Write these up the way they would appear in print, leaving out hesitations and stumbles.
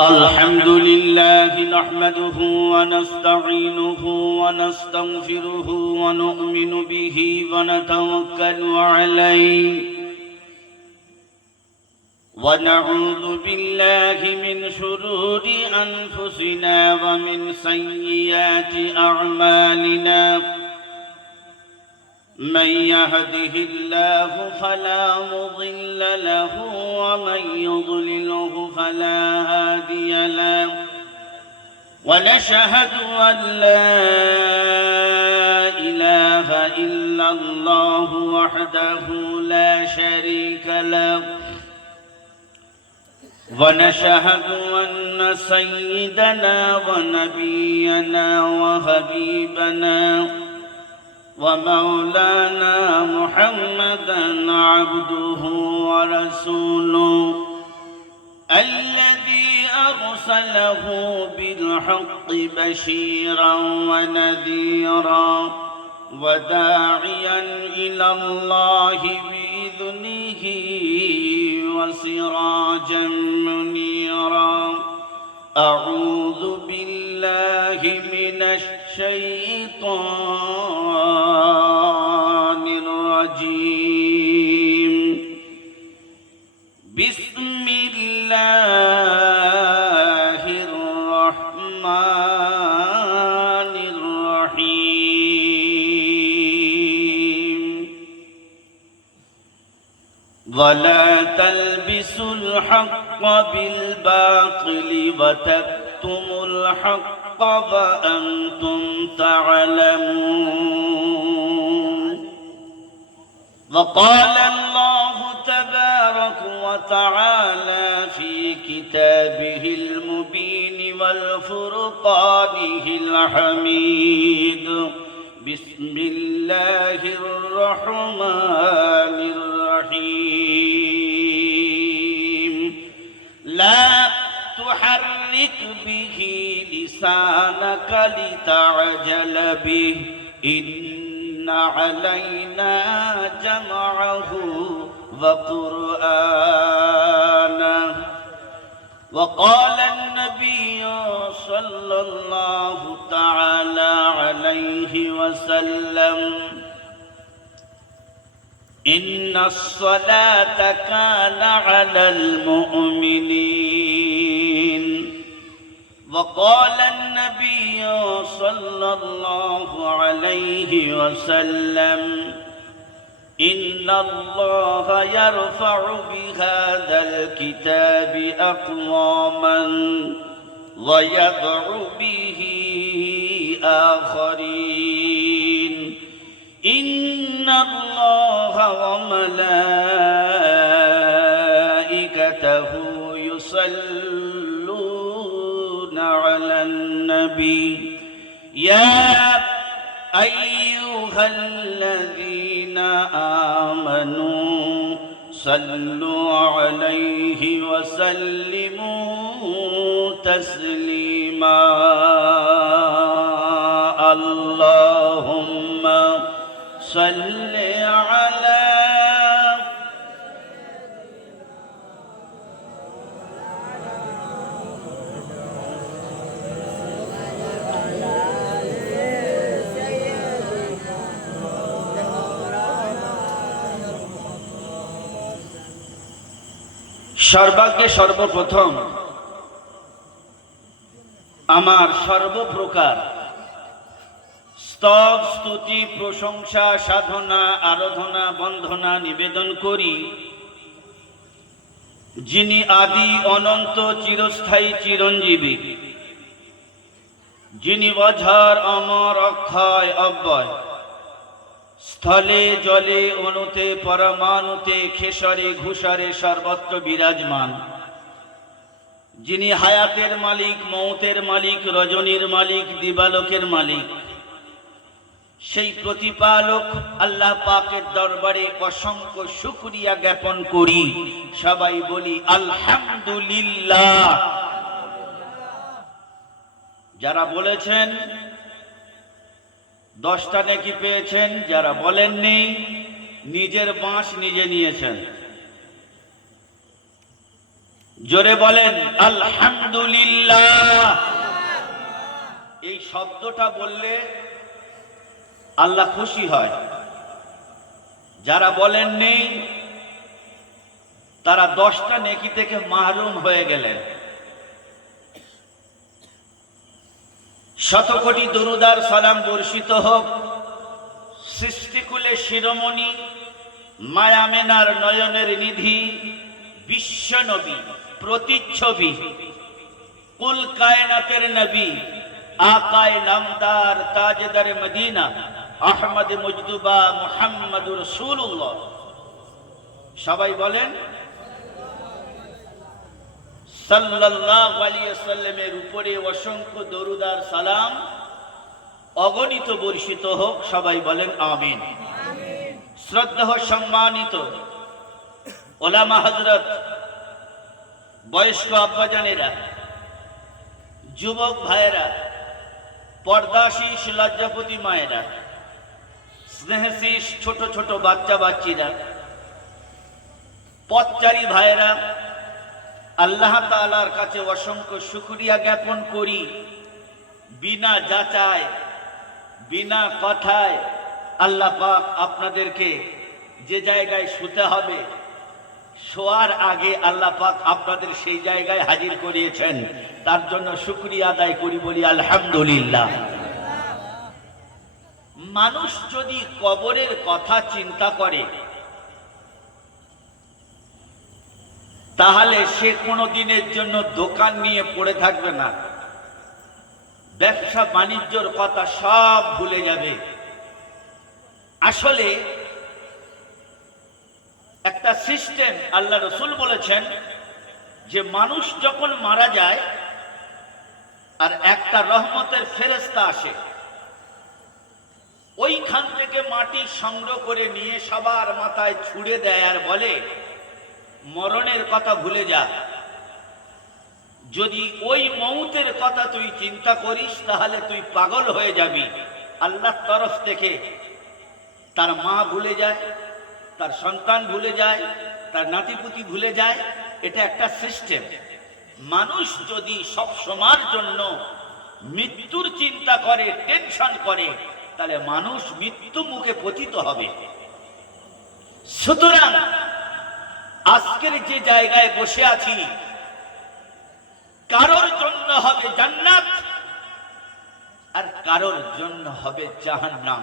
الحمد لله نحمده ونستعينه ونستغفره ونؤمن به ونتوكل عليه ونعوذ بالله من شرور أنفسنا ومن سيئات أعمالنا من يهده الله فلا مضل له ومن يضلله فلا هادي له ونشهد أن لا إله إلا الله وحده لا شريك له ونشهد أن سيدنا ونبينا وحبيبنا ومولانا محمدا عبده ورسوله الذي أرسله بالحق بشيرا ونذيرا وداعيا إلى الله بإذنه وسراجا منيرا أعوذ بالله من الشيطان الرجيم بسم الله الرحمن الرحيم ولا تلبسوا الحق بالباطل وتكتموا الحق وأنتم تعلمون وقال الله تبارك وتعالى في كتابه المبين والفرقانه الحميد بسم الله الرحمن الرحيم لا تحرك به لسانك لتعجل به إن علينا جمعه وقرآنه وقال النبي صلى الله تعالى عليه وسلم إن الصلاة كان على المؤمنين وقال النبي صلى الله عليه وسلم إن الله يرفع بهذا الكتاب أقواما ويضع به آخرين إن الله وملائكته يصلون على النبي يا أيها الذين آمنوا صلوا عليه وسلموا تسليما اللهم صل على সর্বাগ্যে সর্বপ্রথম আমার সর্বপ্রকার স্তব স্তুতি প্রশংসা সাধনা আরাধনা বন্দনা নিবেদন করি যিনি আদি অনন্ত চিরস্থায়ী চিরঞ্জীবী, যিনি অঝর অমর অক্ষয় অব্যয়, স্থলে জলে অনুতে পরমাণুতে খেসরে ঘুষরে সর্বত্র বিরাজমান, যিনি হায়াতের মালিক, মৌতের মালিক, রজনীর মালিক, দিবালোকের মালিক, সেই প্রতিপালক আল্লাহ পাকের দরবারে অসংখ্য শুকরিয়া জ্ঞাপন করি। সবাই বলি আলহামদুলিল্লাহ। যারা বলেছেন 10টা নেকি পেয়েছেন, যারা বলেননি নিজের বাঁশ নিজে নিয়েছেন। জোরে বলেন আলহামদুলিল্লাহ। এই শব্দটা বললে আল্লাহ খুশি হয়। যারা বলেন নেই তারা 10টা নেকি থেকে মাহরুম হয়ে গেলেন। শত কোটি দুরুদার সালাম বর্ষিত হোক সৃষ্টিকুলে শিরোমণি মায়ামেনার নয়নের নিধি বিশ্ব নবী প্রতিচ্ছবি কুল কায়নাতের নবী আকায়ে নামদার তাজদার মদিনা আহমদ মুজতবা মুহাম্মদুর রাসূলুল্লাহ। সবাই বলেন সাল্লাল্লাহু আলাইহি ওয়াসাল্লামের উপরে অসংখ্য দরুদ আর সালাম অগণিত বর্ষিত হোক। সবাই বলেন আমিন। শ্রদ্ধেয় সম্মানিত ওলামা হযরত, বয়স্ক আব্বাজানেরা, যুবক ভাইয়েরা, পর্দাশীষ লজ্জাপতি মায়েরা, স্নেহশীষ ছোট ছোট বাচ্চা বাচ্চিরা, পথচারী ভাইয়েরা, আল্লাহ তাআলার কাছে অসংখ্য শুকরিয়া জ্ঞাপন করি। বিনা যাচায় বিনা কথায় আল্লাহ পাক আপনাদেরকে যে জায়গায় শুতে হবে শোয়ার আগে আল্লাহ পাক আপনাদের সেই জায়গায় হাজির করিয়েছেন, তার জন্য শুকরিয়া আদায় করি, বলি আলহামদুলিল্লাহ। মানুষ যদি কবরের কথা চিন্তা করে তাহলে সে কোনো দিনের জন্য দোকান নিয়ে পড়ে থাকবে না, ব্যবসা বাণিজ্যর কথা সব ভুলে যাবে। আসলে একটা সিস্টেম, আল্লাহ রসুল বলেছেন যে মানুষ যখন মারা যায় আর একটা রহমতের ফেরেশতা আসে, ওইখান থেকে মাটি সংগ্রহ করে নিয়ে সবার মাথায় ছুঁড়ে দেয় আর বলে মরণের কথা ভুলে যা। যদি ওই মৌতের কথা তুই চিন্তা করিস তাহলে তুই পাগল হয়ে যাবি। আল্লাহর তরফ থেকে তার মা ভুলে যায়, তার সন্তান ভুলে যায়, তার নাতিপুতি ভুলে যায়। এটা একটা সিস্টেম। মানুষ যদি সব সময়ের জন্য মৃত্যুর চিন্তা করে, টেনশন করে, তাহলে মানুষ মৃত্যু মুখে পতিত হবে। সুতরাং আজকের যে জায়গায় বসে আছি, কারোর জন্য হবে জান্নাত আর কারোর জন্য হবে জাহান্নাম।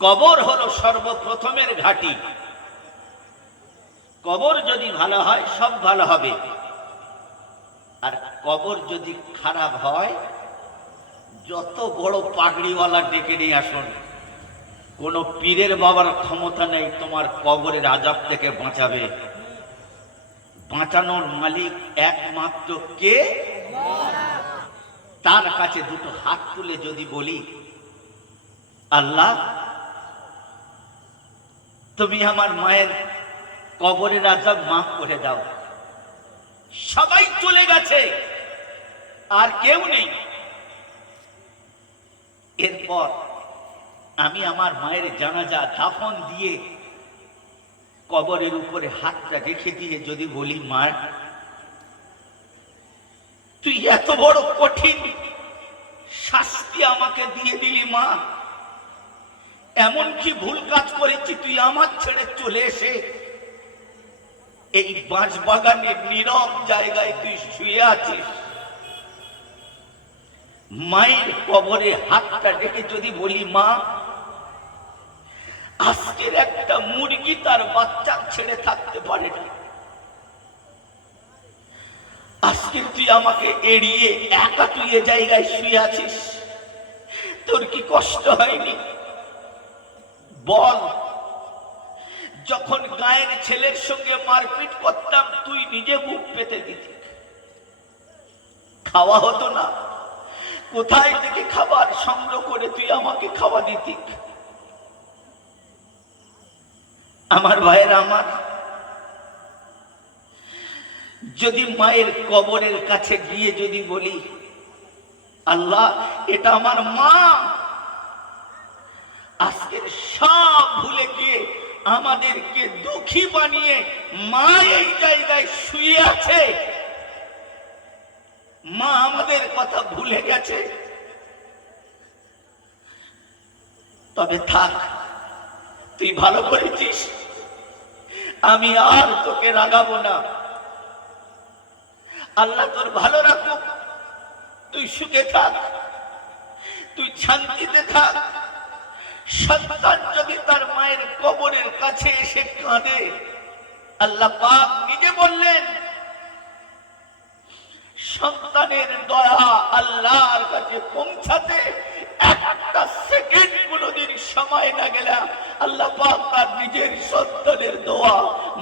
কবর হলো সর্বপ্রথমের ঘাঁটি। কবর যদি ভালো হয় সব ভালো হবে, আর কবর যদি খারাপ হয় যত বড় পাগড়িওয়ালা ডেকে নিয়ে আসুন, কোন পীরের বাবার ক্ষমতা নেই তোমার কবরের আযাব থেকে বাঁচাবে। বাঁচানোর মালিক একমাত্র কে? তার কাছে দুটো হাত তুলে যদি বলি আল্লাহ তুমি আমার মায়ের কবরের আযাব মাফ করে দাও, সবাই চলে গেছে আর কেউ নেই, এরপর আমি আমার মায়ের জানাজা দাফন দিয়ে কবরের উপরে হাতটা রেখে দিয়ে যদি বলি মা তুই এত বড় কঠিন শাস্তি আমাকে দিয়ে দিলি মা, এমন কি ভুল কাজ করেছি তুই আমার ছেড়ে চলে এসে এই বাঁশবাগানের নীরব জায়গায় তুই শুয়ে আছিস। মায়ের কবরে হাতটা রেখে যদি বলি মা আজকের একটা মুরগি তার বাচ্চা ছেড়ে থাকতে পারে না, আজকে তুই আমাকে এড়িয়ে একা তুই এ জায়গায় শুয়ে আছিস, তোর কি কষ্ট হয়নি? বল, যখন গায়ের ছেলের সঙ্গে মারপিট করতাম তুই নিজে বুক পেতে দিতি, খাওয়া হতো না, কোথায় থেকে খাবার সংগ্রহ করে তুই আমাকে খাওয়া দিতি। আমার ভাইয়েরা আমার, যদি মায়ের কবরের কাছে গিয়ে যদি বলি আল্লাহ এটা আমার মা, আজকের সব ভুলে গিয়ে আমাদেরকে দুঃখী বানিয়ে মা এই জায়গায় শুয়ে আছে, মা আমাদের কথা ভুলে গেছে। তবে থাক, তুই ভালো করেছিস, আমি আর তোকে রাগাবো না। আল্লাহ তোর ভালো রাখুক, তুই সুখে থাক, তুই শান্তিতে থাক। সন্তান যদি তার মায়ের কবরের কাছে এসে কাঁদে, আল্লাহ পাক নিজে বললেন সন্তানের দয়া আল্লাহর কাছে পৌঁছাতে একটা সেকেন্ড কোনদিন সময় না গেলে আল্লাহ পাক তার নিজের সন্তানের দোয়া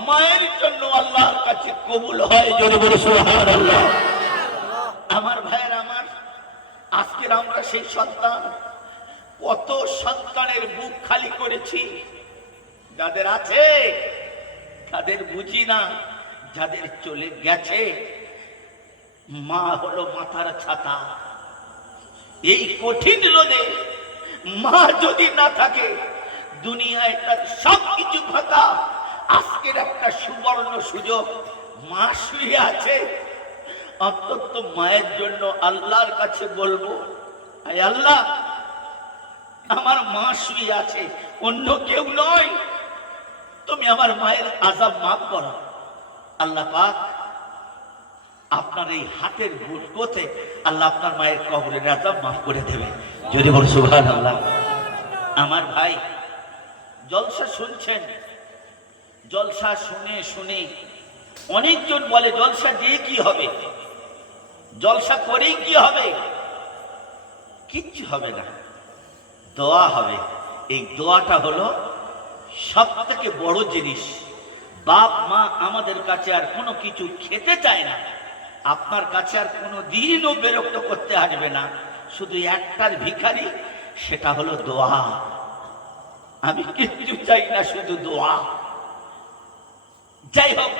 মায়ের জন্য আল্লাহর কাছে কবুল হয়। জোরে বলে সুবহানাল্লাহ। আমার ভাইয়ের আমার, আজকের আমরা সেই সন্তান, কত সন্তানের বুক খালি করেছি। যাদের আছে তাদের বুঝি না, যাদের চলে গেছে মা হলো মাথার ছাতা। এই কঠিন রোদে মা যদি না থাকে দুনিয়ায় তার সবকিছু ফাঁকা। আজকের একটা সুবর্ণ সুযোগ, মা শুয়ে আছে, অন্তত মায়ের জন্য আল্লাহর কাছে বলবো, আয় আল্লাহ আমার মা শুয়ে আছে, অন্য কেউ নয়, তুমি আমার মায়ের আযাব মাফ করো। আল্লাহ পাক আপনার এই হাতের বরকতে আল্লাহ আপনার মায়ের কবরের আযাব মাফ করে দেবে। যদি বল সুবহানাল্লাহ। আমার ভাই, জলসা শুনছেন, জলসা শুনে শুনে অনেকজন বলে জলসা দিয়ে কি হবে, জলসা করেই কি হবে? কিচ্ছু হবে না, দোয়া হবে। এই দোয়াটা হলো সব থেকে বড় জিনিস। বাপ মা আমাদের কাছে আর কোনো কিছু খেতে চায় না, আপনার কাছে আর কোনো দিনও বিরক্ত করতে আসবে না, শুধু একটার ভিখারি, সেটা হলো দোয়া। আমি কিচ্ছু চাই না, শুধু দোয়া। যাই হোক,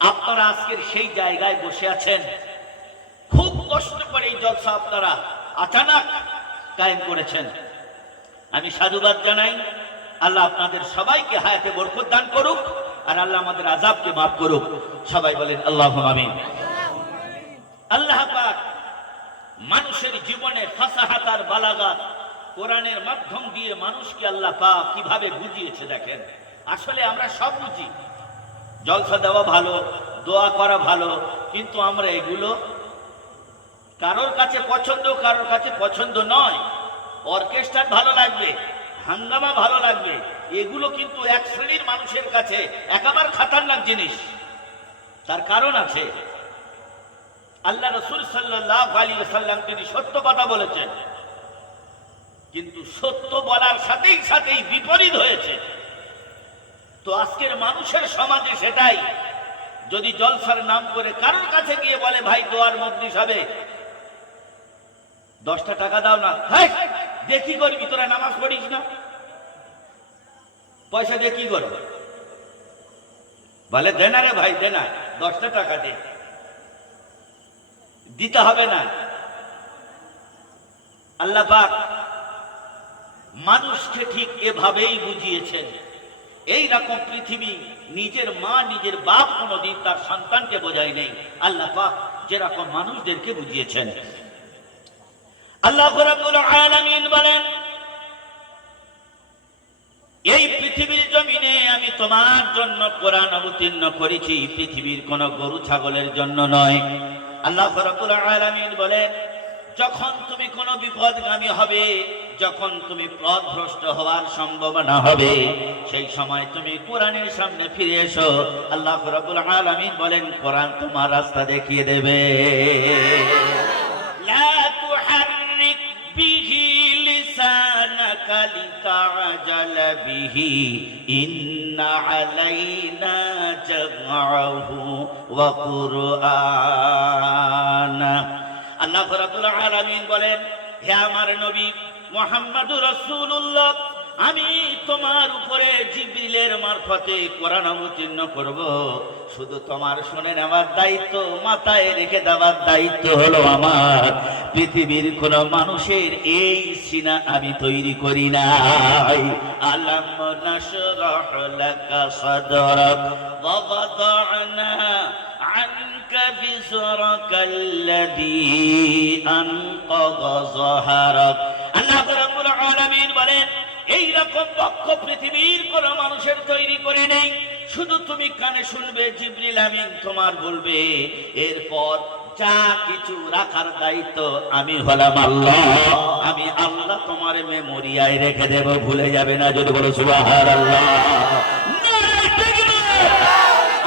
আপনারা আজকের সেই জায়গায় বসে আছেন, খুব কষ্ট করে এই জলসা আপনারা আচানক কায়েম করেছেন। আমি সাধুবাদ জানাই। আল্লাহ আপনাদের সবাইকে হায়াতে বরকত দান করুক, আর আল্লাহ আমাদের আযাবকে মাফ করুক। সবাই বলেন আল্লাহুম্মা আমিন। আল্লাহ পাক মানুষের জীবনে ফাসাহাত আর বালাগাত কোরআনের মাধ্যম দিয়ে মানুষকে আল্লাহ পাক কিভাবে বুঝিয়েছে দেখেন। আসলে আমরা সব বুঝি, জলসা দেওয়া ভালো, দোয়া করা ভালো, কিন্তু আমরা এগুলো কারোর কাছে পছন্দ, কারোর কাছে পছন্দ নয়। অর্কেস্ট্রা ভালো লাগবে, হাঙ্গামা ভালো লাগবে, এগুলো কিন্তু এক শ্রেণীর মানুষের কাছে একেবারে খতরনাক জিনিস। তার কারণ আছে, আল্লাহ রাসূল সাল্লাল্লাহু আলাইহি ওয়াসাল্লাম তিনি সত্য কথা বলেছেন, কিন্তু সত্য বলার সাথেই সাথেই বিপরীত হয়েছে। তো আজকের মানুষের সমাজে সেটাই। যদি জলসার নাম করে কারোর কাছে গিয়ে বলে ভাই দোয়ার মজলিস হবে, 10টা টাকা দাও না, দিয়ে কি করবি, তোরা নামাজ পড়িস না, পয়সা দিয়ে কি করবে? বলে দে না রে ভাই, দে না, 10টা টাকা দে, দিতে হবে না। আল্লাহ পাক মানুষকে ঠিক এভাবেই বুঝিয়েছেন। এই রকম পৃথিবী নিজের মা নিজের বাপ কোনদিন তার সন্তানকে বোঝায় নেই। আল্লাহ পাক যেরকম মানুষদেরকে বুঝিয়েছেন। আল্লাহ রাব্বুল আলামিন বলেন, এই পৃথিবীর জমিনে আমি তোমার জন্য কোরআন অবতীর্ণ করেছি, পৃথিবীর কোন গরু ছাগলের জন্য নয়। আল্লাহ রাব্বুল আলামিন বলেন, যখন তুমি কোনো বিপদগামী হবে, যখন তুমি পথভ্রষ্ট হওয়ার সম্ভাবনা হবে, সেই সময় তুমি কোরআনের সামনে ফিরে এসো। আল্লাহ রাব্বুল আলামিন বলেন, কোরআন তোমার রাস্তা দেখিয়ে দেবে। লা তুহাররিক বিহি লিসানাকা লিতা'জাল বিহি ইন্না আলাইনা জামআহু ওয়া কুরআনা। আল্লাহ রাব্বুল আলামিন বলেন, হে আমার নবী মুহাম্মদুর রাসূলুল্লাহ আমি তোমার উপরে জিবরিলের মারফতে কোরআন অবতীর্ণ করব, শুধু তোমার শুনে নেওয়ার দায়িত্ব, মাথায় রেখে দেওয়ার দায়িত্ব হলো আমার। পৃথিবীর কোন মানুষের এই সিনা আমি তৈরি করি নাই। আলাম নাশরাহ লাকা সাদরাক ওয়া ওয়াদা'না আনকা বিজরাকাল্লাযী আনকাযা যাহরাক। আল্লাহ রাব্বুল আলামিন বলেন, এই রকম পক্ষ পৃথিবীর কোন মানুষের তৈরি করে নেই। শুধু তুমি কানে শুনবে, জিবরিল আমিন তোমার বলবে, এরপর যা কিছু রাখার দায়িত্ব আমি হলাম আল্লাহ। আমি আল্লাহ তোমার মেমোরিয়ায় রেখে দেব, ভুলে যাবে না। যদি বলো সুবহানাল্লাহ। নারে তাকবীর।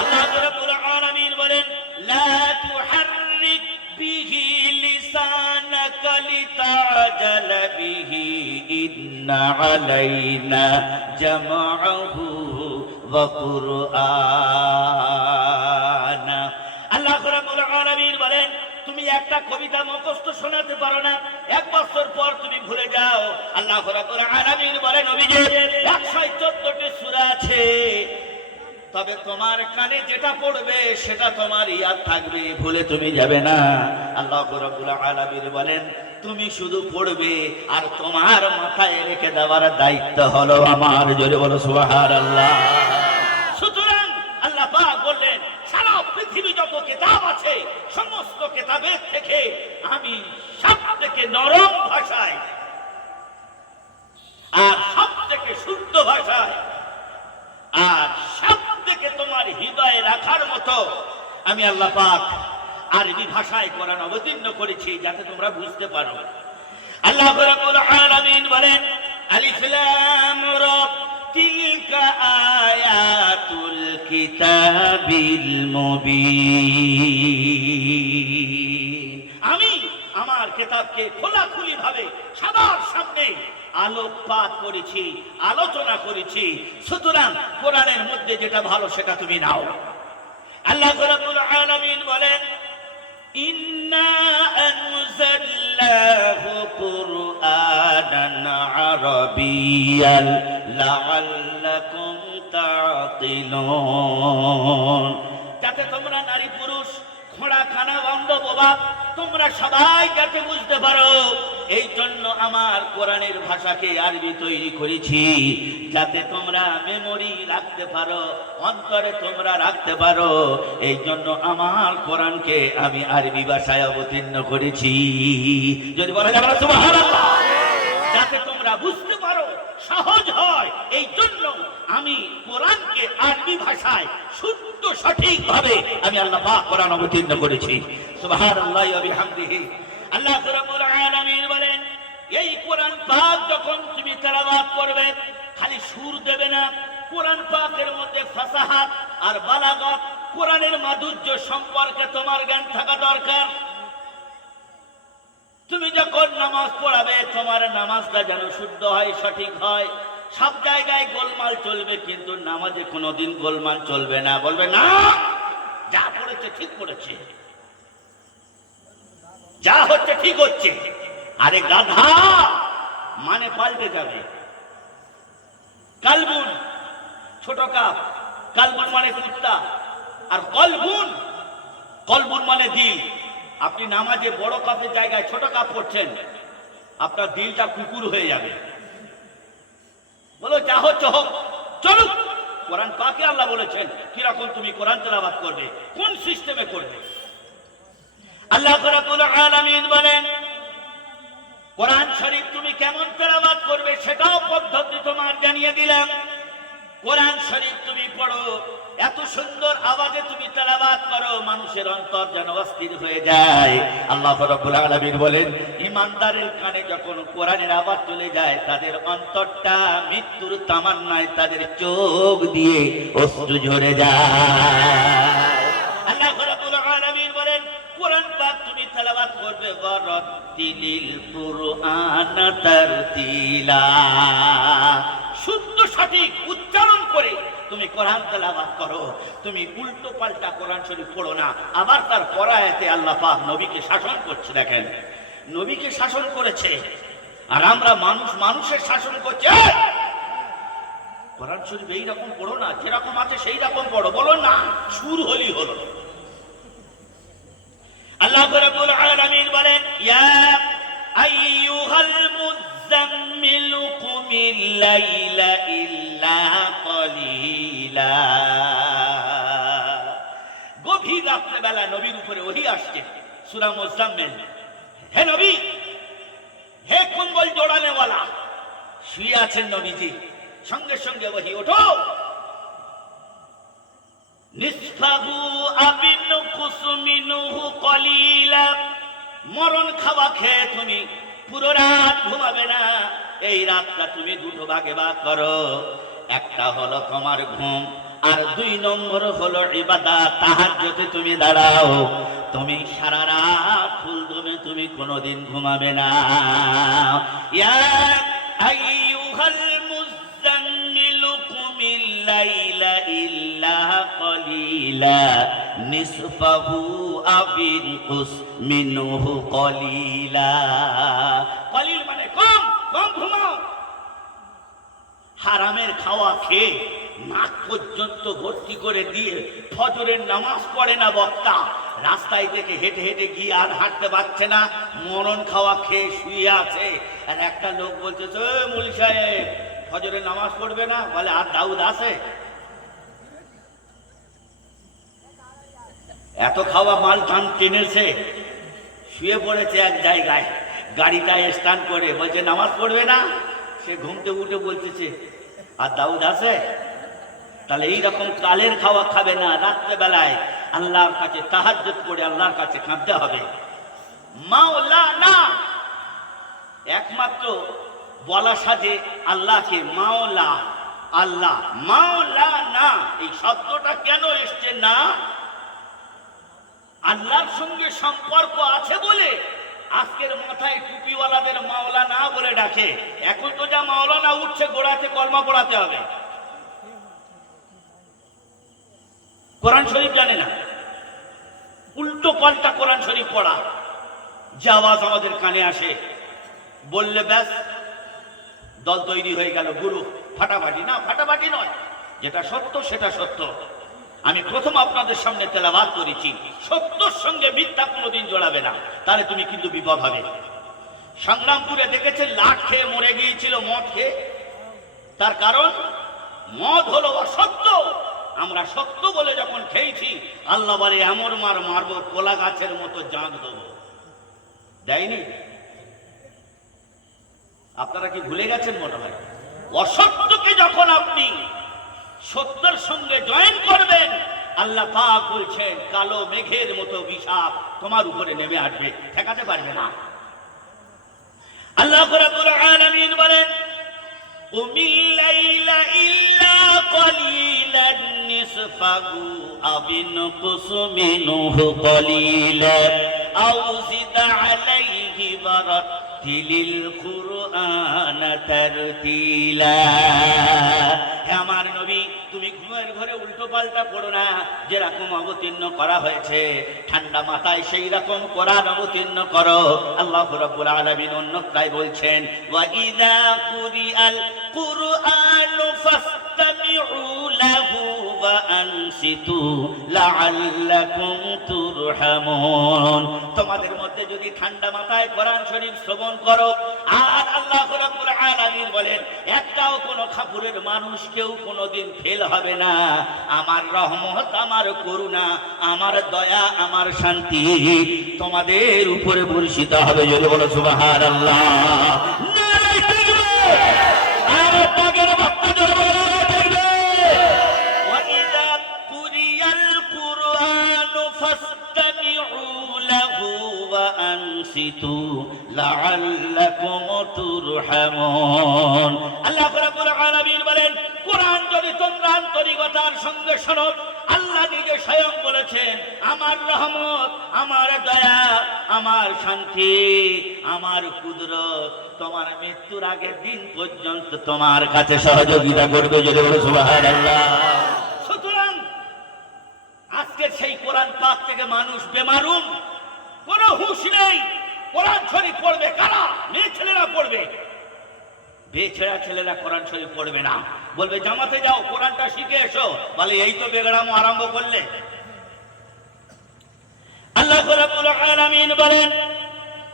আল্লাহ রাব্বুল আলামিন বলেন, লা তুহাররিক বিহি লিসানাকা লিতাজালা বিহি ইন্না আলাইনা জামআহু ওয়া কুরআনা। আল্লাহ রাব্বুল আলামিন বলেন, তুমি একটা কবিতা মুখস্থ শোনাতে পারো না, 1 বছর পর তুমি ভুলে যাও। আল্লাহ রাব্বুল আলামিন বলেন, নবীজি 114টি সূরা আছে, তবে তোমার কানে যেটা পড়বে সেটা তোমার ইয়াদ থাকবে, ভুলে তুমি যাবে না। আল্লাহ রাব্বুল আলামিন বলেন, তুমি শুধু পড়বে আর তোমার মাথায় রেখে দেওয়ার দায়িত্ব হলো আমার। জোরে বলো সুবহানাল্লাহ। সুতরাং আল্লাহ পাক বললেন, সারা পৃথিবী যত কিতাব আছে সমস্ত কিতাবের থেকে আমি সবথেকে নরম ভাষায় আর সবথেকে শুদ্ধ ভাষায় আর সবথেকে তোমার হৃদয়ে রাখার মতো আমি আল্লাহ পাক আরবি ভাষায় কোরআন অবতীর্ণ করেছি, যাতে তোমরা বুঝতে পারো। আল্লাহ রাব্বুল আলামিন বলেন, আলিফ লাম রা তিলকা আয়াতুল কিতাবিল মুবিন। আমি আমার কিতাবকে খোলাখুলি ভাবে সবার সামনে আলোকপাত করেছি, আলোচনা করেছি। সুতরাং কোরআনের মধ্যে যেটা ভালো সেটা তুমি নাও। আল্লাহ রাব্বুল আলামিন বলেন, ইন্না আনজালনাহু কুরআনান আরাবিয়্যান লাআল্লাকুম তা'কিলুন। যাতে তোমরা নারী পুরুষ, খোঁড়া খানা বন্ধ বোবা, তোমরা সবাই যাতে বুঝতে পারো, এই জন্য আমার কোরআনের ভাষাকে আরবি তৈরি করেছি, যাতে তোমরা মেমোরি রাখতে পারো, অন্তরে তোমরা রাখতে পারো। এই জন্য আমার কোরআনকে আমি আরবি ভাষায় অবতীর্ণ করেছি। যদি বলা যাবে না সুবহানাল্লাহ, যাতে তোমরা বুঝতে পারো, সহজ হয়। এই জন্য আমি কোরআনকে আরবি ভাষায় শুদ্ধ সঠিক ভাবে আমি আল্লাহ পাক কোরআন অবতীর্ণ করেছি। সুবহানাল্লাহি ওয়া বিহামদিহি। আল্লাহ রাব্বুল আলামিন বলেন, এই কোরআন পাক যখন তুমি তেলাওয়াত করবে, খালি সুর দেবে না, কোরআন পাকের মধ্যে ফাসাহাত আর বালাগাত, কোরআনের মাধুর্য সম্পর্কে তোমার জ্ঞান থাকা দরকার। তুমি যখন নামাজ পড়াবে, তোমার নামাজটা যেন শুদ্ধ হয়, সঠিক হয়। সব জায়গায় গোলমাল চলবে, কিন্তু নামাজে কোনোদিন গোলমাল চলবে না। বলবে না, যা পড়েছে ঠিক পড়েছে, যা হচ্ছে ঠিক হচ্ছে। আরে গাধা, মানে পাল্টে যাবে। কালবুন, ছোট কাপ, কালবুন মানে কুত্তা, আর কলবুন, কলবুন মানে দিল। আপনি নামাজে বড় কাপের জায়গায় ছোট কাপ পড়ছেন, আপনার দিলটা কুকুর হয়ে যাবে। বলো যা হচ্ছে হোক, চলুক। কোরআন পাকে আল্লাহ বলেছেন কিরকম তুমি কোরআন তেলাওয়াত করবে, কোন সিস্টেমে করবে। আল্লাহ রাব্বুল আলামিন বলেন, কোরআন শরীফ তুমি কেমন তেলাওয়াত করবে সেটাও পদ্ধতি তোমার জানিয়ে দিলাম। কোরআন শরীফ তুমি পড়ো, এত সুন্দর আওয়াজে তুমি তেলাওয়াত করো, মানুষের অন্তর যেন অস্থির হয়ে যায়। আল্লাহ রাব্বুল আলামিন বলেন, ঈমানদারের কানে যখন কোরআনের আওয়াজ চলে যায়, তাদের অন্তরটা মৃত্যুর তামান্নায় তাদের চোখ দিয়ে অশ্রু ঝরে যায়। আল্লাহ রাব্বুল আলামিন বলেন, কোরআন পাক তুমি তেলাওয়াত করবে, ওয়ারাতিলিল কুরআন তারতিলা, শুদ্ধ সঠিক উচ্চারণ করে তুমি কোরআন তেলাওয়াত করো। তুমি উল্টো পাল্টা কোরআন শরীফ পড়ো না। আবার তার পরায়াতে আল্লাহ পাক নবীকে শাসন করছে। দেখেন, নবীকে শাসন করেছে, আর আমরা মানুষের শাসন করছি। কোরআন শরীফ এইরকম পড়ো না, যেরকম আছে সেই রকম পড়ো। বলো না, সুর হলি হলো। আল্লাহ রাব্বুল আলামিন বলেন, ইয়া আইয়ুহাল মুযাম্মিল কুমিল লাইলা ইল্লা কলিলা। গভীর রাত্রে বেলা নবীর উপরে ওহী আসছে, সূরা মুযাম্মিল। হে নবী, হে কম্বল জোড়ানেওয়ালা, শুয়ে আছেন নবীজি, সঙ্গে সঙ্গে ওহী, ওঠো, নিসফাহু আবিন কুসমিনুহু কলিলা। মরণ খাওয়া খেয়ে তুমি পুরো রাত ঘুমাবে না, এই রাতটা তুমি দুটো ভাগে ভাগ করো। একটা হলো তোমার ঘুম, আর 2 নম্বর হলো ইবাদত, তাহাজ্জুদে তুমি দাঁড়াও। তুমি সারা রাত ফুল দমে তুমি কোনোদিন ঘুমাবে না। ইয়া আইয়ুহাল মুযাম্মিল কুমিল লাইলা ইল্লা কলিলা নিসফাহু আবিনকুস মিনহু কলিলা। কলিল মানে কম, কম ঘুমাও। হারামের খাওয়া খেয়ে নাক পর্যন্ত ভর্তি করে দিয়ে ফজরের নামাজ পড়ে না বক্তা, রাস্তায় থেকে হেঁটে হেঁটে গিয়ে আর হাঁটতে পারছে না, মরণ খাওয়া খেয়ে শুয়ে আছে। আর একটা লোক বলতেছে, মুল সাহেব ফজরের নামাজ পড়বে না? বলে, আর দাউদ আছে? এত খাওয়া মাল টান টেনেছে, শুয়ে পড়েছে এক জায়গায়, গাড়িটা স্ট্যান্ড করে, বলছে নামাজ পড়বে না? সে ঘুমতে উঠে বলতেছে, আর দাউদ আছে? তাহলে এইরকম কালের খাওয়া খাবে না, রাত্রে বেলায় আল্লাহর কাছে তাহাজ্জুদ করে আল্লাহর কাছে কাঁদতে হবে। মাওলানা একমাত্র বলা সাজে আল্লাহকে মাওলা, আল্লাহ মাওলানা। এই শব্দটা কেন এসছে না? আল্লাহর সঙ্গে সম্পর্ক আছে বলে আজকের মাথায় টুপিওয়ালাদের মাওলানা বলে ডাকে। এখন তো যা মাওলানা উঠছে, গোড়াতে কলমা পড়াতে হবে। কোরআন শরীফ জানে না, উল্টো পাল্টা কোরআন শরীফ পড়া। যে আওয়াজ আমাদের কানে আসে, বললে ব্যাস দল তৈরি হয়ে গেল, গুরু ফাটাফাটি। না, ফাটাফাটি নয়, যেটা সত্য সেটা সত্য। আমি প্রথম আপনাদের সামনে তেলাওয়াত করেছি, সত্যর সঙ্গে মিথ্যা কোনোদিন জড়াবে না, তাহলে তুমি কিন্তু বিপদ হবে। সংগ্রামপুরে দেখেছেন লাট খেয়ে মরে গিয়েছিল মদ খেয়ে। তার কারণ মদ হলো অসত্য। আমরা সত্য বলে যখন খেয়েছি, আল্লাহ বলে এমন মার মারবো কোলা গাছের মতো জাঁক দেবো। দেয়নি? আপনারা কি ভুলে গেছেন মনে হয়? অসত্যকে যখন আপনি সত্যের সঙ্গে জয়েন করবেন, আল্লাহ পাক বলছেন কালো মেঘের মতো অভিশাপ তোমার উপরে নেমে আসবে, ঠেকাতে পারবে না। আল্লাহ রাব্বুল আলামিন বলেন, কুমিল লাইলা ইল্লা কলিলান নিসফাহু আবিনকুস মিনহু কলিলান আও জিদ আলাইহি ওয়ারাতিলিল কুরআন তারতিলা। হে আমার নবী, তুমি ঘুমের ঘরে উল্টো পাল্টা পড়ো না। যেরকম অবতীর্ণ করা হয়েছে ঠান্ডা মাথায়, সেই রকম কোরআন অবতীর্ণ করো। আল্লাহ রাব্বুল আলামিন অন্যত্রায় বলছেন, ওয়া ইযা কুরিআল কুরআনু ফাসতামিউ লাহু ওয়া আনসিতু লাআল্লাকুম তুরহামুন। তোমাদের মধ্যে যদি ঠান্ডা মাথায় কোরআন শরীফ শ্রবণ করো, আর আল্লাহ রাব্বুল আলামিন বলেন একটাও কোনো কাফিরের মানুষ কেউ কোনোদিন ফেল হবে না। আমার রহমত, আমার করুণা, আমার দয়া, আমার শান্তি তোমাদের উপরে বর্ষিত হবে। যদি বলো সুবহানাল্লাহ। নারায়ে তাকবীর। আর তাকবীর বক্তা জোরে বলো তাকবীর। ওয়া ইযা কুরিয়াল কুরআনু ফাসতামিউ লাহু ওয়া আনসিতু লাআল্লাকুম তুরহামুন। আল্লাহ রাব্বুল আলামিন বলেন, কোরআন যদি তোমরা আন্তরিকতার সঙ্গে শোনো, আল্লাহ নিজে স্বয়ং বলেছেন আমার রহমত, আমার দয়া, আমার শান্তি, আমার কুদরত তোমার মৃত্যুর আগের দিন পর্যন্ত তোমার কাছে সহযোগিতা করবে। যদি বলো সুবহানাল্লাহ। সুতরাং আজকের সেই কোরআন পাক থেকে মানুষ বেমালুম, কোনো হুঁশ নেই। কোরআন শরীফ পড়বে কারা? মেয়ে ছেলেরা পড়বে, বেছেরা ছেলেরা কোরআন শরীফ পড়বে না। বলবে জামাতে যাও, কোরআনটা শিখে এসো, বলে এই তো বেগড়ামো আরম্ভ করলে। আল্লাহ রাব্বুল আলামিন বলেন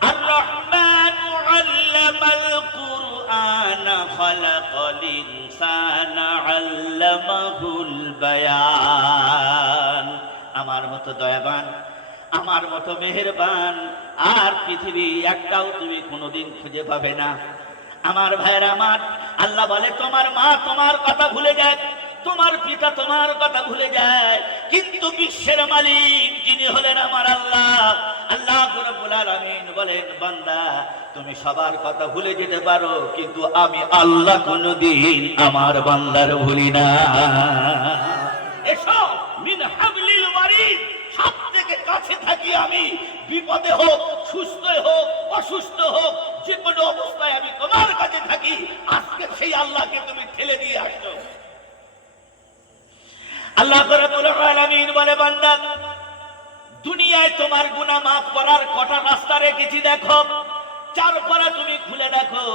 আর রহমানু আল্লামাল কুরআনা খালাকাল ইনসানা আল্লামাহুল বায়ান। আমার মতো দয়াবান, আমার মতো মেহেরবান আর পৃথিবী একটাও তুমি কোনোদিন খুঁজে পাবে না। আমার ভাইয়েরা আমার, আল্লাহ বলে তোমার মা তোমার কথা ভুলে যায়, তোমার পিতা তোমার কথা ভুলে যায়, কিন্তু বিশ্বের মালিক যিনি হলেন আমার আল্লাহ, আল্লাহ রাব্বুল আলামিন বলেন বান্দা তুমি সবার কথা ভুলে যেতে পারো, কিন্তু আমি আল্লাহ কোনদিন আমার বান্দার ভুলি না। এসো মিন হাবলিল ওয়ারিদ, সব থেকে কাছে থাকি আমি, বিপদে হোক, সুস্থ হোক, অসুস্থ হোক, যে কোনো অবস্থায় আমি তোমার কাছে থাকি। আজকে সেই আল্লাহকে তুমি ঠেলে দিয়ে আসছো। আল্লাহ রাব্বুল আলামিন বলে বান্দা দুনিয়ায় তোমার গুনাহ মাফ করার কটা রাস্তা রেখেছি দেখো, চার পারা তুমি খুলে দেখো,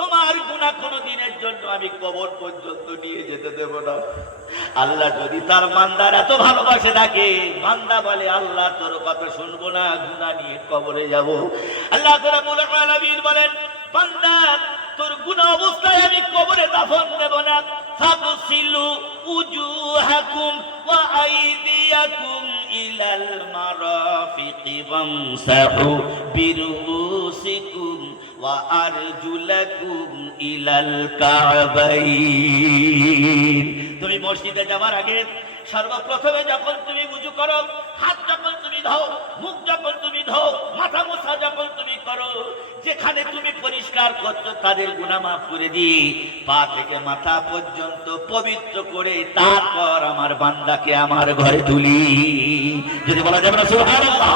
তোমার গুনাহ কোনো দিনের জন্য আমি কবর পর্যন্ত নিয়ে যেতে দেব না। আল্লাহ যদি তার বান্দার এত ভালোবাসে থাকে, বান্দা বলে আল্লাহ তোর কথা শুনবো না, গুনাহ নিয়ে কবরে যাব। আল্লাহ রাব্বুল আলামিন বলেন বান্দা তোর গুনাহ অবস্থায় আমি কবরে দাফন দেব না। ফাগসিলু উজুহাকুম ওয়া আইদিয়াকুম ইলাল মারাফিকি ওয়ামসাহু বিরুসিকুম ওয়া আরজুলাকুম ইলাল কাবাইন। তুমি মসজিদে যাওয়ার আগে সর্বপ্রথমে যখন তুমি ওযু করো, হাত যখন তুমি ধোও, মুখ যখন তুমি ধোও, মাথা মোছা যখন তুমি করো, যেখানে তুমি পরিষ্কার করছো তাদের গুনাহ মাফ করে দিই, পা থেকে মাথা পর্যন্ত পবিত্র করে তারপর আমার বান্দাকে আমার ঘরে তুলি। যদি বলা যাবে না সুবহানাল্লাহ।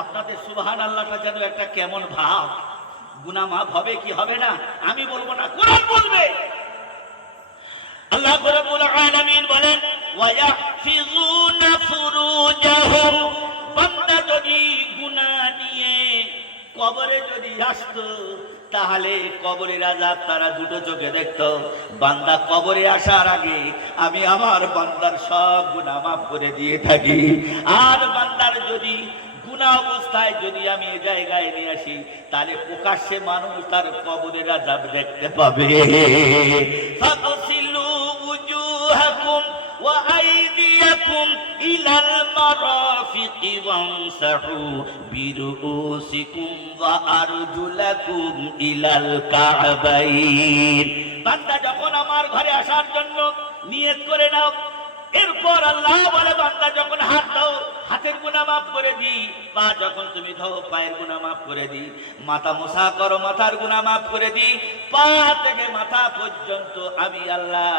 আপনাদের সুবহানাল্লাহটা যেন একটা কেমন ভাব, গুনাহ মাফ হবে কি হবে না আমি বলবো না, কোরআন বলবে। আল্লাহ রাব্বুল আলামিন বলেন ওয়া ইয়াহফিজুনা ফুরুজাহুম, বান্দা যদি গুনাহ নিয়ে কবরে যদি আসতো তাহলে কবরের আযাব তারা দুটো চোখে দেখতো। বান্দা কবরে আসার আগে আমি আমার বান্দার সব গুনাহ মাফ করে দিয়ে থাকি। আর বান্দার যদি গুনাহ অবস্থায় যদি আমি এই জায়গায় নিয়ে আসি, তাহলে প্রকাশ্যে মানুষ তার কবরের আযাব দেখতে পাবে। ফাগসিলু উজুহাকুম ওয়া আইদিয়াকুম ইলাল মারাফিকি ওয়ামসাহু বিরুসিকুম ওয়া আরজুলাকুম ইলাল কাবাইন। বান্দা যখন আমার ঘরে আসার জন্য নিয়ত করে নাও, এরপর আল্লাহ বলে বান্দা যখন হাত দাও হাতের গুনাহ মাফ করে দিই, পা যখন তুমি ধোও পায়ের গুনাহ মাফ করে দিই, মাথা মোছা করো মাথার গুনাহ মাফ করে দিই, পা থেকে মাথা পর্যন্ত আমি আল্লাহ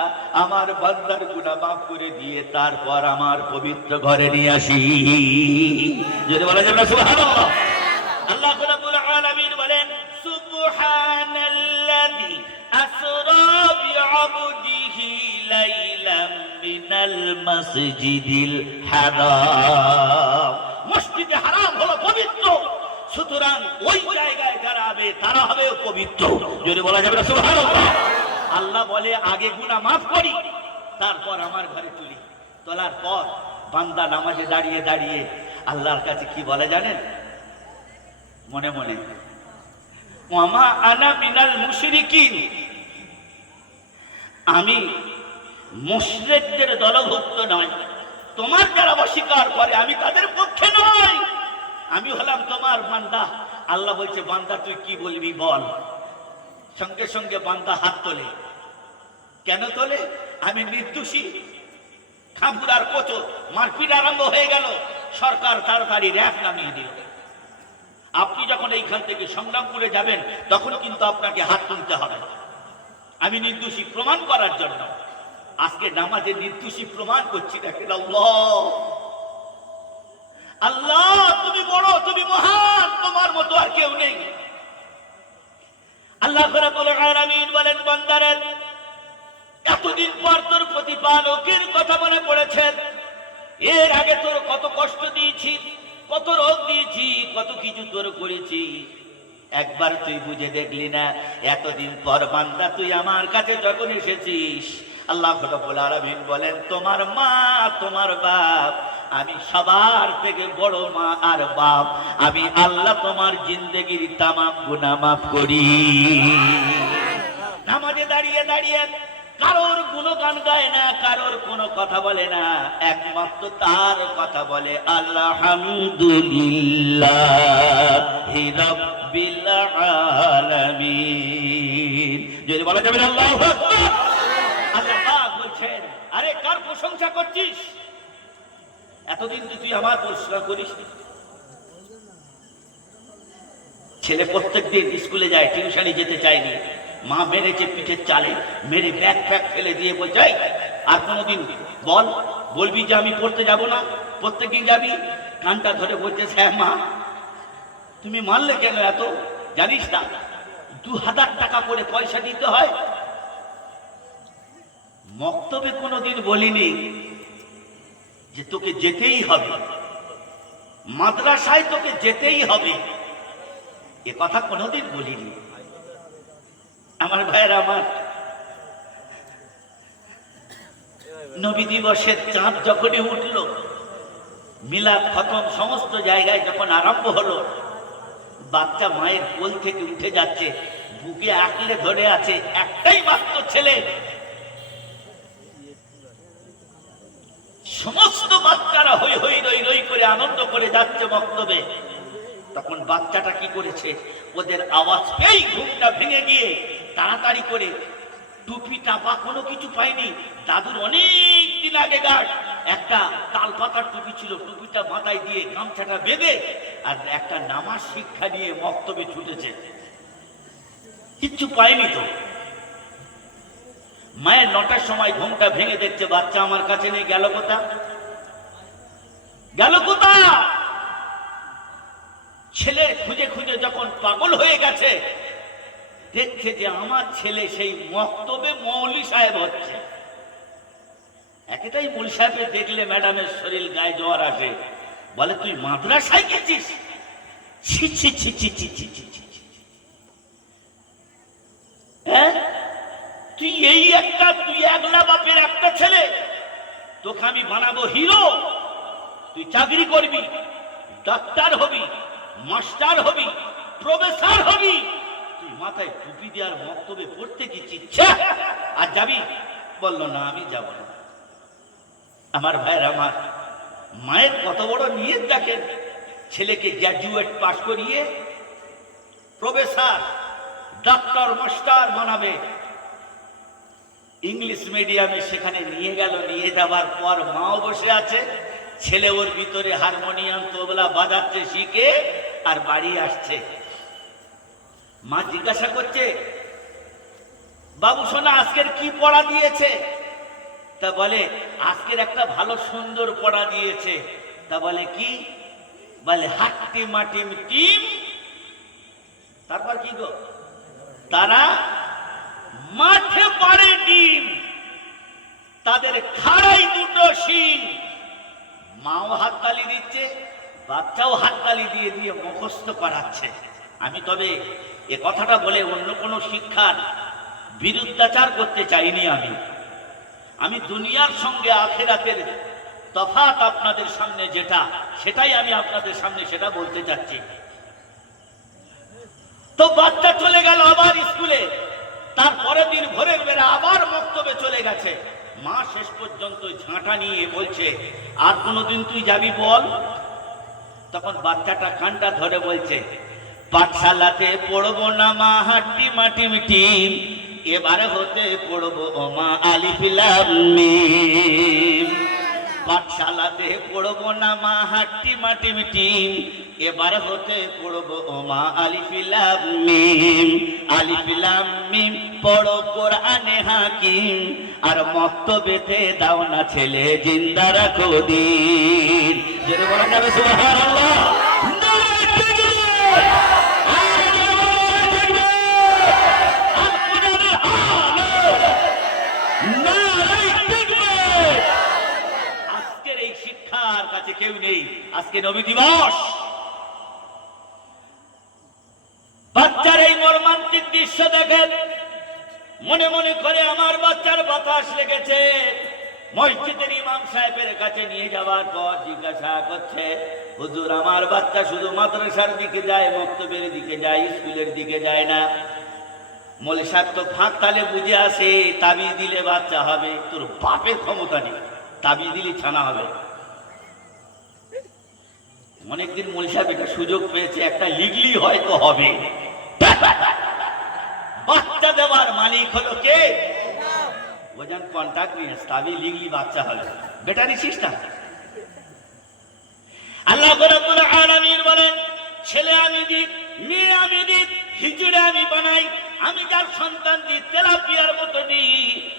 আমার বান্দার গুনাহ মাফ করে দিয়ে তারপর আমার পবিত্র ঘরে নিয়ে আসি। যদি বলা যাবে না সুবহানাল্লাহ। আল্লাহ রাব্বুল আলামিন বলেন সুবহানাল্লাযী আসরা বিআবদিহি লাইলাম মিনাল মাসজিদিল হারাম। মসজিদে হারাম হলো পবিত্র, সুতরাং ওই জায়গায় যারা হবে তারা হবে পবিত্র। যদি বলা যাবে না সুবহানাল্লাহ। আল্লাহ বলে আগে গুনাহ মাফ করি তারপর আমার ঘরে তুলি। তোলার পর বান্দা নামাজে দাঁড়িয়ে দাঁড়িয়ে আল্লাহর কাছে কি বলে জানেন? মনে মনে ওয়ামা আনা মিনাল মুশরিকিন, আমি মুশরিকদের দলভুক্ত নয়, তোমার যারা অস্বীকার করে আমি তাদের পক্ষে নয়, আমি হলাম তোমার বান্দা। আল্লাহ বলছে বান্দা তুই কি বলবি বল। সঙ্গে সঙ্গে বান্দা হাত তোলে। কেন তোলে? আমি নির্দোষী। খামপুরার কোচর মারপিট আরম্ভ হয়ে গেল, সরকার তাড়াতাড়ি র‍্যাব নামিয়ে দিল। আপনি যখন এইখান থেকে সংগ্রাম করে যাবেন তখন কিন্তু আপনাকে হাত তুলতে হবে, আমি নির্দোষী প্রমাণ করার জন্য। আজকে নামাজে নির্দোষী প্রমাণ করছি দেখেন। আল্লাহ আল্লাহ তুমি বড়, তুমি মহান, তোমার মতো আর কেউ নেই। আল্লাহ রাব্বুল আলামিন বলেন বান্দারে এতদিন পর তোর প্রতিপালকের কথা মনে পড়েছে। এর আগে তোর কত কষ্ট দিয়েছি, কত রোগ দিয়েছি, কত কিছু তোর করেছি, একবার তুই বুঝে দেখলি না? এতদিন পর বান্দা তুই আমার কাছে যখন এসেছিস, আল্লাহ রাব্বুল আলামিন বলেন তোমার মা তোমার বাপ, আমি সবার থেকে বড় মা আর বাপ, আমি আল্লাহ তোমার জিন্দেগির তামাম গুনাহ মাফ করি। নামাজে দাঁড়িয়ে দাঁড়িয়ে কারোর গুণগান গায় না, কারোর কোনো কথা বলে না, একমাত্র তার কথা বলে আলহামদুলিল্লাহি রাব্বিল আলামিন। যদি বলা যাবে আল্লাহু আকবার। আল্লাহ পাক বলছেন, আরে কার প্রশংসা করছিস? এতদিন তুই আমার প্রশংসা করিস। ছেলে প্রত্যেকদিন স্কুলে যায়, টিউশনে যেতে চায়নি, মা মেরেছে পিঠের চালে, মেরে ব্যাগ ফ্যাগ ফেলে দিয়ে বলছে আর কোনোদিন বলবি যে আমি পড়তে যাব না? প্রত্যেকদিন যাবি? কানটা ধরে বলছে হ্যাঁ মা। তুমি মানলে কেন এত? জানিস না 2000 টাকা করে পয়সা দিতে হয়? মক্তবে কোনোদিন বলিনি যে তোকে যেতেই হবে, মাদ্রাসায় তোকে যেতেই হবে, এ কথা কোনোদিন বলিনি। আমার ভাইয়েরা, আমার নবী দিবসের চাঁদ যখনই উঠল, মিলাদ খতম সমস্ত জায়গায় যখন আরম্ভ হলো, বাচ্চা মায়ের কোল থেকে উঠে যাচ্ছে, বুকে আঁকড়ে ধরে আছে, একটাই মাত্র ছেলে। সমস্ত বাচ্চারা হই হই রই রই করে আনন্দ করে যাচ্ছে মক্তবে। তখন বাচ্চাটা কি করেছে? ওদের আওয়াজ পেয়েই ঘুমটা ভেঙে গিয়ে তাড়াতাড়ি করে টুপিটা বা কোনো কিছু পায়নি, দাদুর অনেক দিন আগেকার একটা তাল পাতার টুপি ছিল, টুপিটা মাথায় দিয়ে গামছাটা বেঁধে আর একটা নামাজ শিক্ষা নিয়ে মক্তবে ছুটেছে। কিচ্ছু পায়নি তো। মায়ের 9টার সময় ঘুমটা ভেঙে দেখছে বাচ্চা আমার কাছে নেই, গেল কোথা? গেল কোথা? ছেলের খুঁজে খুঁজে যখন পাগল হয়ে গেছে, দেখছে যে আমার ছেলে সেই মক্তবে মৌলী সাহেব হচ্ছে। একেটাই মৌলী সাহেবের দেখলে ম্যাডামের শরীর গায়ে জ্বর আসে, বলে তুই মাদ্রাসায় গেছিস? ছি ছি ছি ছি ছি ছি ছি ছি। হ্যাঁ, তুই একলা বাপের একটা ছেলে, তোকে আমি বানাবো হিরো, তুই চাকরি করবি, ডাক্তার হবি, মাস্টার হবি, প্রফেসর হবি, তুই মাথায় টুপি দেওয়ার মক্তবে পড়তে গেছিস আর যাবি? বললো না আমি যাব না। আমার ভাইয়ের, আমার মায়ের কত বড় নিয়ত দেখেন, ছেলেকে গ্র্যাজুয়েট পাশ করিয়ে প্রফেসর, ডাক্তার, মাস্টার বানাবে। ইংলিশ মিডিয়ামে সেখানে নিয়ে গেল, নিয়ে যাবার পর মাও বসে আছে, ছেলে ওর ভিতরে হারমোনিয়াম তবলা বাজাচ্ছে শিখে আর বাড়ি আসছে। মা জিজ্ঞাসা করছে, বাবু সোনা আজকের কি পড়া দিয়েছে? তা বলে আজকের একটা ভালো সুন্দর পড়া দিয়েছে। তা বলে কি? বলে হাট্টি মাটিম টিম। তারপর কি গো? তারা মাঠে পাড়ে ডিম, তাদের খাড়াই দুটো শিং। মাও হাততালি দিচ্ছে, বাচ্চাও হাততালি দিয়ে দিয়ে মুখস্থ করাচ্ছে। আমি তবে এ কথাটা বলে অন্য কোনো শিক্ষার বিরুদ্ধাচার করতে চাইনি। আমি দুনিয়ার সঙ্গে আখিরাতের তফাৎ আপনাদের সামনে যেটা, সেটাই আমি আপনাদের সামনে সেটা বলতে চাচ্ছি। তো বাচ্চা চলে গেল আবার স্কুলে, তারপরের দিন ভোরের বেলা আবার মক্তবে চলে গেছে। মা শেষ পর্যন্ত ঝাঁটা নিয়ে বলছে আর কোনোদিন তুই যাবি বল? তখন বাচ্চাটা কানটা ধরে বলছে পাঠশালাতে পড়বো না মা হাট্টি মাটিম টিম, এবারে হতে পড়বো ও মা আলিফ লাম মিম। পাঠশালাতে পড়বো না মা হাট্টি মাটিম টিম, এবার হতে পড়বো ও মা আলিফ লাম মিম। আলিফ লাম মিম পড়ো কোরআনে হাকিম, আর মক্তবেতে দাও না ছেলে জিন্দা রাখো দিন। যদি বলা যাবে সুবহানাল্লাহ। আজকের এই শিক্ষার কাছে কেউ নেই। আজকে নবী দিবস, থেকে মনে মনে করে আমার বাচ্চার বাতাস লেগেছে। মসজিদের ইমাম সাহেবের কাছে নিয়ে যাওয়ার পর জিজ্ঞাসা করছে, হুজুর আমার বাচ্চা শুধু মাদ্রাসার দিকে যায়, মক্তবের দিকে যায়, স্কুলের দিকে যায় না। মৌলভী সাহেব তো ফাঁক তালে বুঝে আসে, তাবিজ দিলে বাচ্চা হবে। তোর বাপের ক্ষমতা নেই, তাবিজ দিলে ছানা হবে। অনেকদিন মৌলভী সাহেব একটা সুযোগ পেয়েছে, একটা লিগলি হয়তো হবে। বাচ্চা দেওয়ার মালিক হলো কে? ওজন কন্ট্রাক্ট নিয়ে তাবিজ লিগলি বাচ্চা হলো। বেটারি সিস্টেম। আল্লাহ রাব্বুল আলামিন বলেন, ছেলে আমি দিই, মেয়ে আমি দিই, হিজড়ে আমি বানাই, আমি যার সন্তান দিই তেলাপিয়ার মতো দিই।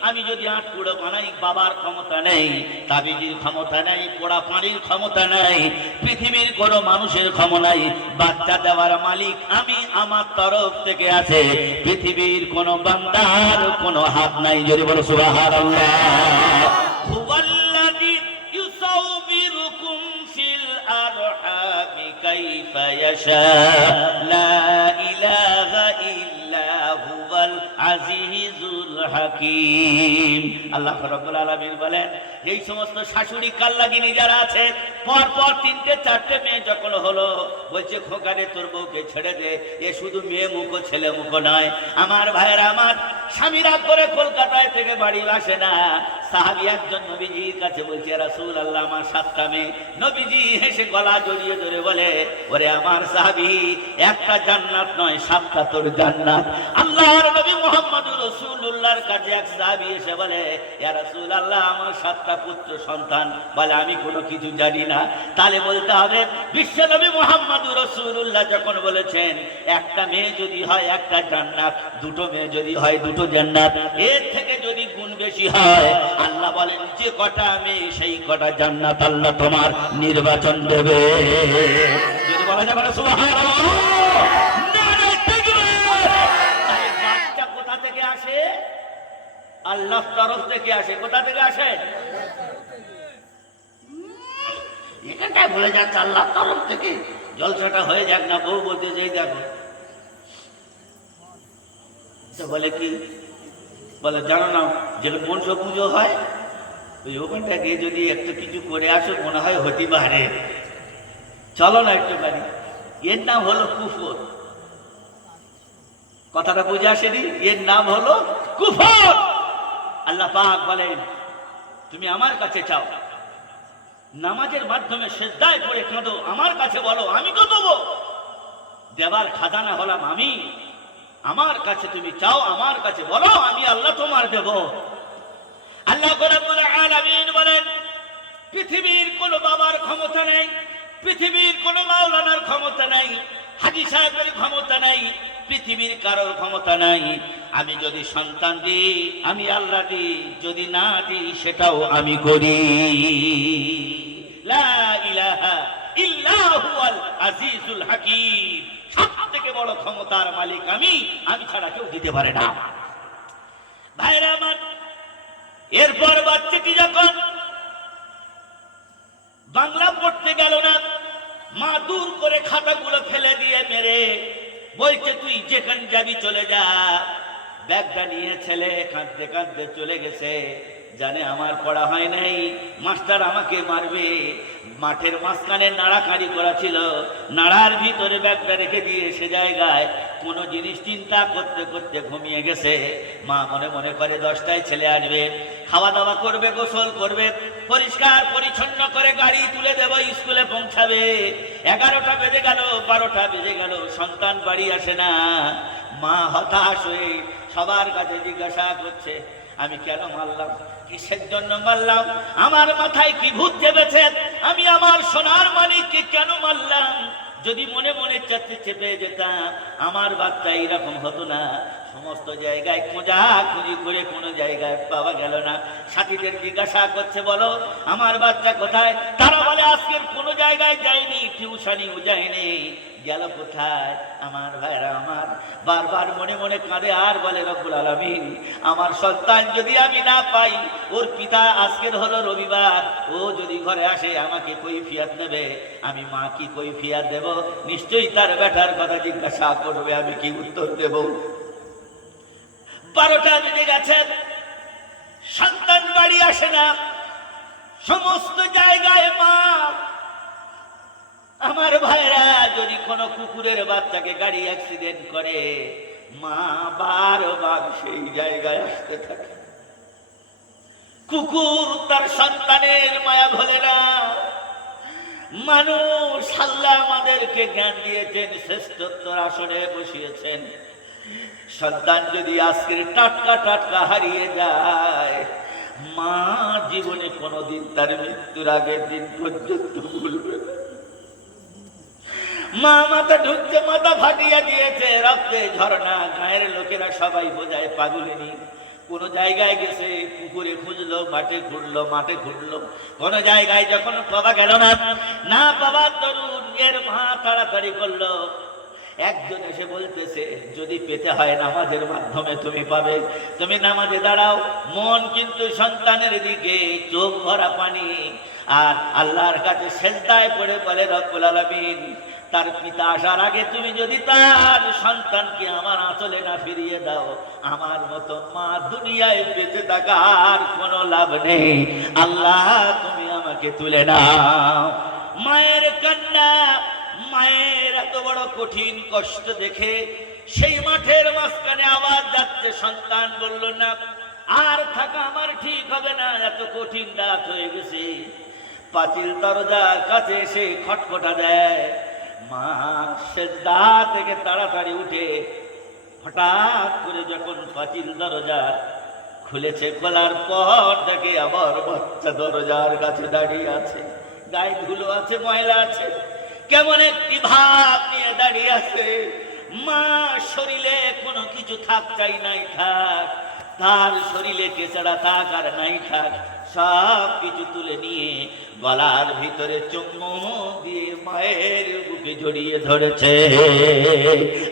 আমি যদি আটকুড়ো বানাই, বাবার ক্ষমতা নেই, তাবিজের ক্ষমতা নেই, পোড়া পানির ক্ষমতা নেই, পৃথিবীর কোনো মানুষের ক্ষমতা নাই। বাচ্চা দেওয়ার মালিক আমি, আমার তরফ থেকে আছে। পৃথিবীর কোনো বান্দার কোনো হাত নাই। যদি বলো সুবহানাল্লাহ। হুয়াল্লাযী ইউসাউবিরুকুম ফিল আরহামি কাইফা ইয়াশা, লা ইলাহা ইল্লা হুয়াল আজিজুল হাকীম। আল্লাহ রাব্বুল আলামিন বলেন, এই সমস্ত শাশুড়ি কাল্লাগিনী যারা আছে, পরপর 3টে 4টে মেয়ে যখন হলো, বলছে খোকারে তোর বউকে ছেড়ে দে। এ শুধু মেয়ে মুখো ছেলে মুখো নয়। আমার ভাইয়েরা, আমার স্বামীরা করে কলকাতায় থেকে বাড়ি আসে না। সাহাবী একজন নবীজির কাছে বলছে, রাসূলুল্লাহ আমার 7টা মেয়ে। নবীজি হেসে গলা জড়িয়ে ধরে বলে, ওরে আমার সাহাবী, একটা জান্নাত নয়, 7টা তোর জান্নাত। আল্লাহর নবী মুহাম্মদুর রাসূলুল্লাহর কাছে এক সাহাবী এসে বলে, ইয়া রাসূলুল্লাহ আমার 7টা পুত্র সন্তান। বলে আমি কোনো কিছু জানি না। তাহলে বলতে হবে, বিশ্ব নবী মুহাম্মদুর রাসূলুল্লাহ যখন বলেছেন একটা মেয়ে যদি হয় একটা জান্নাত, 2টো মেয়ে যদি হয় 2টো জান্নাত, এর থেকে যদি গুণ বেশি হয়, আল্লাহ বলেন যে কটা মেয়ে সেই কটা জান্নাত আল্লাহ তোমার নির্বাচন দেবে। যদি বলা যাবে না সুবহানাল্লাহ। বাচ্চা কোথা থেকে আসে? আল্লাহর তরফ থেকে আসে। কোথা থেকে আসে? এখানটায় বলে যাচ্ছে আল্লাহর তরফ থেকে। জলসাটা হয়ে যাক না, বউ বলতে যাই দেখো তো বলে কি বলে জানো না, যেটা মনসা পুজো হয় ওই ওখানটা গিয়ে যদি একটু কিছু করে আসো, মনে হয় হতে পারে, চলো না একটু বাড়ি। এর নাম হলো কুফর। কথাটা বুঝে আসেনি? এর নাম হলো কুফর। আল্লাহ পাক বলেন, তুমি আমার কাছে চাও, নামাজের মাধ্যমে সিজদায় পড়ে কাঁদো, আমার কাছে বলো, আমি তো দেবো। দেবার খাজানা হলাম আমি। আমার কাছে তুমি চাও, আমার কাছে বলো, আমি আল্লাহ তোমার দেব। আল্লাহ রাব্বুল আলামিন বলেন, পৃথিবীর কোনো বাবার ক্ষমতা নেই, পৃথিবীর কোনো মাওলানার ক্ষমতা নাই, হাজী সাহেবের ক্ষমতা নাই, পৃথিবীর কারোর ক্ষমতা নাই। আমি যদি সন্তান দিই আমি আল্লাহ দিই, যদি না দিই সেটাও আমি করি। লা ইলাহা ইল্লা হুয়াল আজিজুল হাকীম। সবথেকে বড় ক্ষমতার মালিক আমি, আমি ছাড়া কেউ দিতে পারে না। ভাইরা আমার, এরপর বাচ্চাটি যখন বাংলা পড়তে গেল না, মা দূর করে খাতাগুলো ফেলে দিয়ে মেরে বলছে, তুই যেখানে যাবি চলে যা। ব্যাগটা নিয়ে ছেলে কাঁদতে কাঁদতে চলে গেছে। জানে আমার পড়া হয় নাই, মাস্টার আমাকে মারবে। মাঠের মাঝখানে নাড়াকাড়ি করা ছিল, নাড়ার ভিতরে ব্যাগটা রেখে দিয়ে সে জায়গায় কোনো জিনিস চিন্তা করতে করতে ঘুমিয়ে গেছে। মা মনে মনে করে 10টায় ছেলে আসবে, খাওয়া দাওয়া করবে, গোসল করবে, পরিষ্কার পরিচ্ছন্ন করে গাড়ি তুলে দেব, স্কুলে পৌঁছাবে। 11টা বেজে গেল, 12টা বেজে গেল, সন্তান বাড়ি আসে না। মা হতাশ হয়ে সবার কাছে জিজ্ঞাসা করছে, আমি কেন মারলাম, কিসের জন্য মারলাম, আমার মাথায় কি ভূত চেপেছে, আমি আমার সোনার মানিককে কেন মারলাম। যদি মনে মনে চেপে যেতাম, আমার বাচ্চা এইরকম হতো না। সমস্ত জায়গায় খোঁজাখুঁজি করে কোনো জায়গায় পাওয়া গেল না। সাথীদের জিজ্ঞাসা করছে, বলো আমার বাচ্চা কোথায়? তারা বলে আজকের কোনো জায়গায় যায়নি, টিউশনিও যায়নি, গেল কোথায়? আমার ভাইরা আমার বারবার মনে মনে কাঁদে আর বলে, রব্বুল আলামিন আমার সন্তান যদি আমি না পাই, ওর পিতা আজকের হলো রবিবার, ও যদি ঘরে আসে আমাকে কৈফিয়ত নেবে, আমি মা কি কৈফিয়ত দেব? নিশ্চয়ই তার বেটার কথা জিজ্ঞাসা করবে, আমি কি উত্তর দেব? 12টা বেজে গেছে, সন্তান বাড়ি আসে না। সমস্ত জায়গায় মা। আমার ভাইরা, যদি কোনো কুকুরের বাচ্চাকে গাড়ি অ্যাক্সিডেন্ট করে, মা বারবার সেই জায়গায় আসতে থাকে। কুকুর তার সন্তানের মায়া ভোলে না। মানুষ আল্লাহ আমাদেরকে জ্ঞান দিয়েছেন, শ্রেষ্ঠত্বর আসনে বসিয়েছেন। সন্তান যদি আজকের টাটকা টাটকা হারিয়ে যায়, মা জীবনে কোনোদিন তার মৃত্যুর আগের দিন পর্যন্ত ভুলবে না। মা মাথা ঢুকছে, মাথা ফাটিয়ে দিয়েছে, রক্তে ঝরনা। গায়ের লোকেরা সবাই বোঝায় পাগলিনী। কোন জায়গায় গেছে, পুকুরে খুঁজলো, মাঠে ঘুরলো, মাঠে ঘুরলো, কোন জায়গায় যখন পাওয়া গেল না, না পাওয়ার দরুন এর মা তাড়াতাড়ি করলো। একজন এসে বলতেছে, যদি পেতে হয় নামাজের মাধ্যমে তুমি পাবে, তুমি নামাজে দাঁড়াও। মন কিন্তু সন্তানের দিকে, চোখ ভরা পানি। আর আল্লাহর কাছে সেজদায় পড়ে বলে, রব্বুল আলামিন, তার পিতা আসার আগে তুমি যদি তার সন্তানকে আমার আঁচলে না ফিরিয়ে দাও, আমার মতো মা দুনিয়ায় বেঁচে থাকার কোনো লাভ নেই। আল্লাহ, তুমি আমাকে তুলে নাও। মায়ের কান্না, মায়ের এত বড় কঠিন কষ্ট দেখে সেই মাঠের মাঝখানে আওয়াজ যাচ্ছে। সন্তান বলল, না, আর থাকা আমার ঠিক হবে না, এত কঠিন রাত হয়ে গেছে। পাঁচিল দরজার কাছে এসে খটখটা দেয়। মা সেজদা থেকে তাড়াতাড়ি উঠে হঠাৎ করে যখন পাঁচিল দরজা খুলেছে, খোলার পর দেখে আবার বাচ্চা দরজার কাছে দাঁড়িয়ে আছে। গায়ে ধুলো আছে, ময়লা আছে, কেমন একটি ভাব নিয়ে দাঁড়িয়ে আছে। মা শরীরে কোনো কিছু থাক চাই নাই থাক, তার শরীরে কেঁচড়া থাক আর নাই থাক, সব কিছু তুলে নিয়ে গলার ভিতরে চুম্বু দিয়ে মায়ের বুকে জড়িয়ে ধরেছে।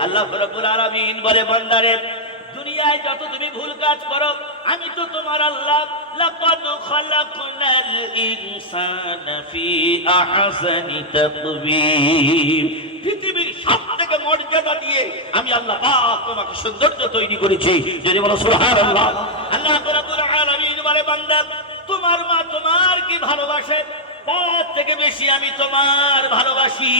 আল্লাহ রাব্বুল আলামিন বলে, বান্দারে, দুনিয়ায় যত তুমি ভুল কাজ করো, আমি তো তোমার আল্লাহ লাকাদ খালাকনাল ইনসানা ফি আহসানি তাকবীর, পৃথিবীর সবথেকে মর্যাদা দিয়ে আমি আল্লাহ পাক তোমাকে সৌন্দর্য তৈরি করেছি। যদি বলো সুবহানাল্লাহ। আল্লাহ রাব্বুল আলামিন বলে, বান্দা, তোমার মা তোমার কি ভালোবাসে, তার থেকে বেশি আমি তোমার ভালোবাসি।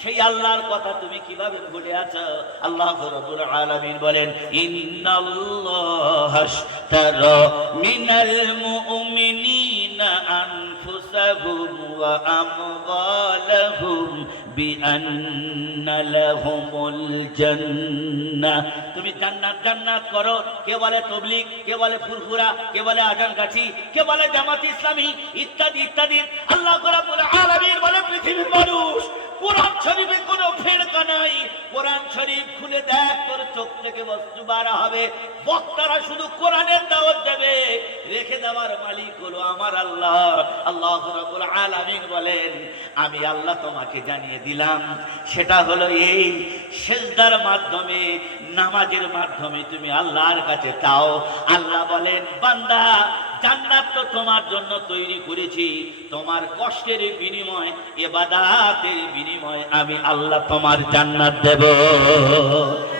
সেই আল্লাহর কথা তুমি কিভাবে ভুলে আছো? আল্লাহ রাব্বুল আলামিন বলেন, ইন্নাল্লাহা আশতারা মিনাল মুমিনিনা আনফুসাহুম ওয়া আমওয়ালাহুম বিআন্না লাহুমুল জান্নাহ। তুমি জান্নাত জান্নাত করো। কে বলে তবলিগ, কে বলে ফুরফুরা, কে বলে আজান গাছি, কে বলে জামাত ইসলামী, ইত্যাদি ইত্যাদি। আল্লাহ রাব্বুল আলামিন বলে, পৃথিবীর মানুষ, কোরআন শরীফে কোনো ফেরকা নাই। কোরআন শরীফ খুলে দেখ, তোর চোখ থেকে বস্তু বার হবে। বক্তারা শুধু কোরআনের দাওয়াত দেবে, রেখে দেওয়ার মালিক হলো আমার আল্লাহ। আল্লাহ রাব্বুল আলামিন বলেন, আমি আল্লাহ তোমাকে জানিয়ে দিলাম, সেটা হলো এই সেজদার মাধ্যমে, নামাজের মাধ্যমে তুমি আল্লাহর কাছে চাও। আল্লাহ বলেন, বান্দা, জান্নাত তো তোমার জন্য তৈরি করেছি, তোমার কষ্টের বিনিময়, ইবাদতের বিনিময় আমি আল্লাহ তোমার জান্নাত দেব।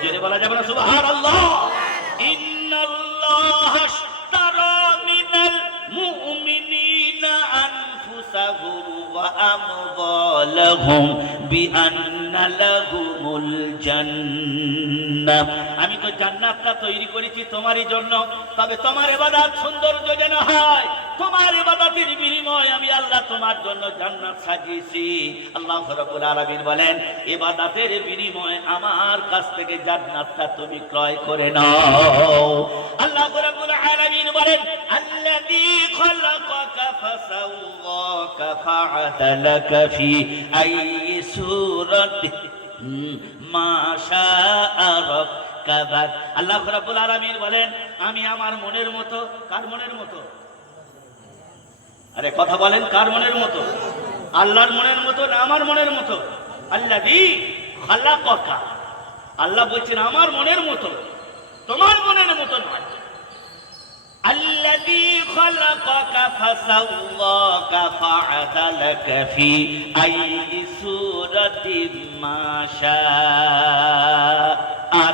যদি বলা যাবে না সুবহানাল্লাহ। ইন্নাল্লাহা আশতারা মিনাল মুমিনিনা আনফুসাহুম ওয়া আমওয়ালাহুম বিআন্না লাহুমুল জান্নাহ। আমি তো জান্নাতটা তৈরি করেছি তোমারই জন্য, তবে তোমার ইবাদত সৌন্দর্য যেন হয়, তোমার ইবাদতের বিনিময় আমি আল্লাহ তোমার জন্য জান্নাত সাজিয়েছি। আল্লাহ রাব্বুল আলামিন বলেন, ইবাদতের বিনিময়ে আমার কাছ থেকে জান্নাতটা তুমি ক্রয় করে নাও। আল্লাহ রাব্বুল আলামিন বলেন, আল্লাযী খালাকাকা ফাসাওয়াকা ফাআদালাকা ফি আইয়ি সূরাতিন মা শাআ রাক্কাবাক। আল্লাহ রাব্বুল আলামিন বলেন, আমি আমার মনের মতো। কার মনের মতো? আরে কথা বলেন, কার মনের মতো? আল্লাহর মনের মতো না আমার মনের মতো? আল্লাযী খালাকাকা, আল্লাহ বলছেন আমার মনের মতো, তোমার মনের মতো নয়। আল্লাযী খালাকাকা ফাসাওয়াকা ফাআদালাকা ফি আইয়ি সূরাতিন মা শাআ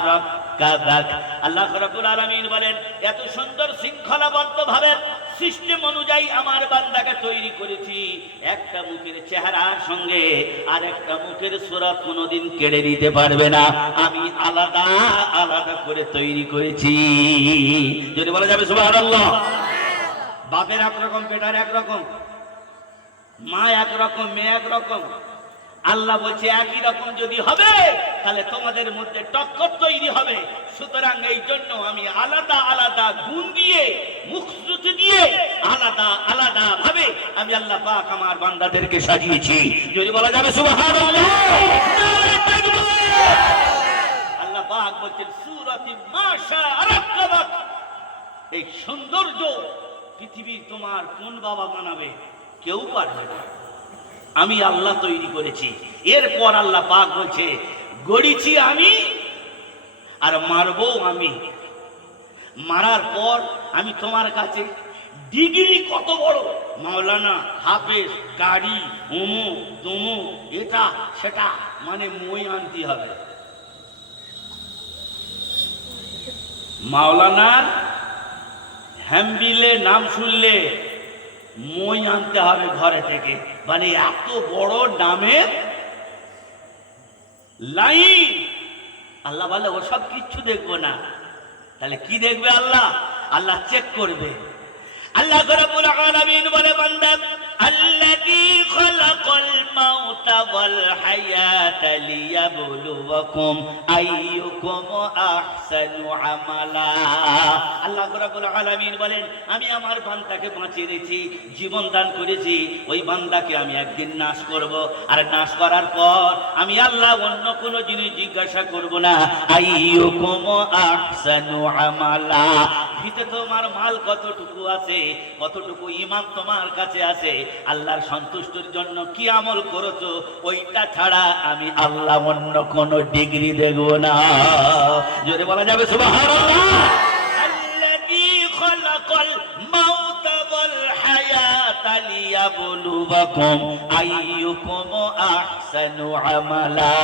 রাক্কাবাক। কাযাক। আল্লাহ রাব্বুল আলামিন বলেন, এত সুন্দর শৃঙ্খলাবদ্ধ ভাবে সিস্টেম অনুযায়ী আমার বান্দাকে তৈরি করেছি, একটা মুখের চেহারার সঙ্গে আর একটা মুখের সুরত কোনোদিন কেড়ে নিতে পারবে না। আমি আলাদা আলাদা করে তৈরি করেছি। যদি বলা যাবে সুবহানাল্লাহ। বাপের একরকম, পেটার একরকম, মা একরকম, মেয়ে একরকম। আল্লাহ বলছে একই রকম যদি হবে তাহলে তোমাদের মধ্যে টক্কর তৈরি হবে। সুতরাং এই জন্য আমি আলাদা আলাদা গুণ দিয়ে, মুখশ্রুতি দিয়ে আলাদা আলাদা ভাবে আমি আল্লাহ পাক আমার বান্দাদেরকে সাজিয়েছি। যদি বলা যাবে সুবহানাল্লাহ। আল্লাহ পাক বলছেন সূরাতি মাশা আরাকাবাক, এই সৌন্দর্য পৃথিবীর তোমার কোন বাবা বানাবে? কেউ পারবে না, আমি আল্লাহ তৈরি করেছি। এরপর আল্লাহ পাক বলছে গড়িছি আমি আর মারবো আমি। মারার পর আমি তোমার কাছে ডিগ্রি কত বড়, মাওলানা, হাফেজ, গাড়ি, অমুক তমুক, এটা সেটা, মানে মই আনতে হবে। মাওলানার হ্যাম্বিলে নাম শুনলে মই আনতে হবে ঘরে থেকে, মানে এত বড় নামের লাইন। আল্লাহ বলে ওসব কিচ্ছু দেখবো না। তাহলে কি দেখবে আল্লাহ? আল্লাহ চেক করবে। আল্লাহ রাব্বুল আলামিন বলে, বান্দা আল্লাযী খালাকাল মাউতা ওয়াল হায়াতা লিয়াবলুয়াকুম আইয়ুকুম আহসানু আমালা। আল্লাহ রাব্বুল আলামিন বলেন, আমি আমার বান্দাকে বাঁচিয়ে রেখেছি, জীবন দান করেছি। ওই বান্দাকে আমি একদিন নাশ করব, আর নাশ করার পর আমি আল্লাহ অন্য কোনো জিনিস জিজ্ঞাসা করব না। আইয়ুকুম আহসানু আমালা, ভিতরে তোমার মাল কতটুকু আছে, কতটুকু ঈমান তোমার কাছে আছে, আল্লাহর সন্তুষ্টির জন্য কি আমল করেছো, ওইটা ছাড়া আমি আল্লাহ অন্য কোন ডিগ্রি দেখব না। জোরে বলা যাবে সুবহানাল্লাহ। আল্লাযী খালাকাল মাউতা ওয়াল হায়াতা লিয়াবলুয়াকুম আইয়ুকুম আহসানু আমালা।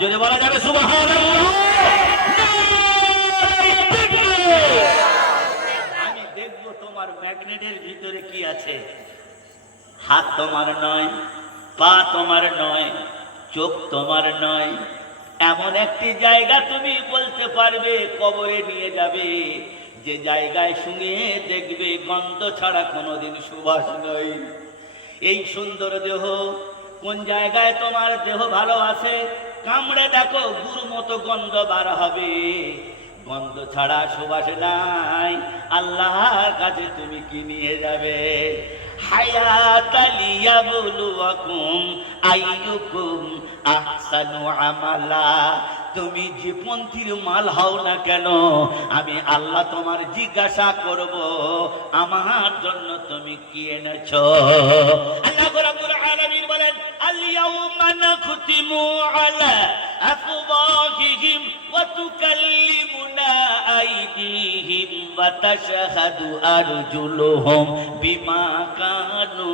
জোরে বলা যাবে সুবহানাল্লাহ। আমি দেখব তোমার ম্যাগনেটের ভিতরে কি আছে। হাত তোমার নয়, পা তোমার নয়, চোখ তোমার নয়, এমন একটি জায়গা তুমি বলতে পারবে, কবরে নিয়ে যাবে, যে জায়গায় শুনে দেখবে গন্ধ ছাড়া কোনোদিন সুবাস নয়। এই সুন্দর দেহ, কোন জায়গায় তোমার দেহ ভালো আছে, কামড়ে দেখো গুরু মতো গন্ধ বার হবে, গন্ধ ছাড়া সুবাস নাই। আল্লাহর কাছে তুমি কি নিয়ে যাবে? হায়াতা লিয়াবলুয়াকুম আইয়ুকুম আহসানু আমালা। তুমি যে পন্থীর মাল হও না কেন, আমি আল্লাহ তোমার জিজ্ঞাসা করব আমার জন্য তুমি কি এনেছো। আল্লাহ রাব্বুল আলামিন বলেন, আল-ইয়াউমা নাখতিমু আলা আফওয়াহিহিম ওয়া তুকাল্লিমুনা আইদিহিম ওয়া তাশহাদু আরজুলুহুম বিমা কানু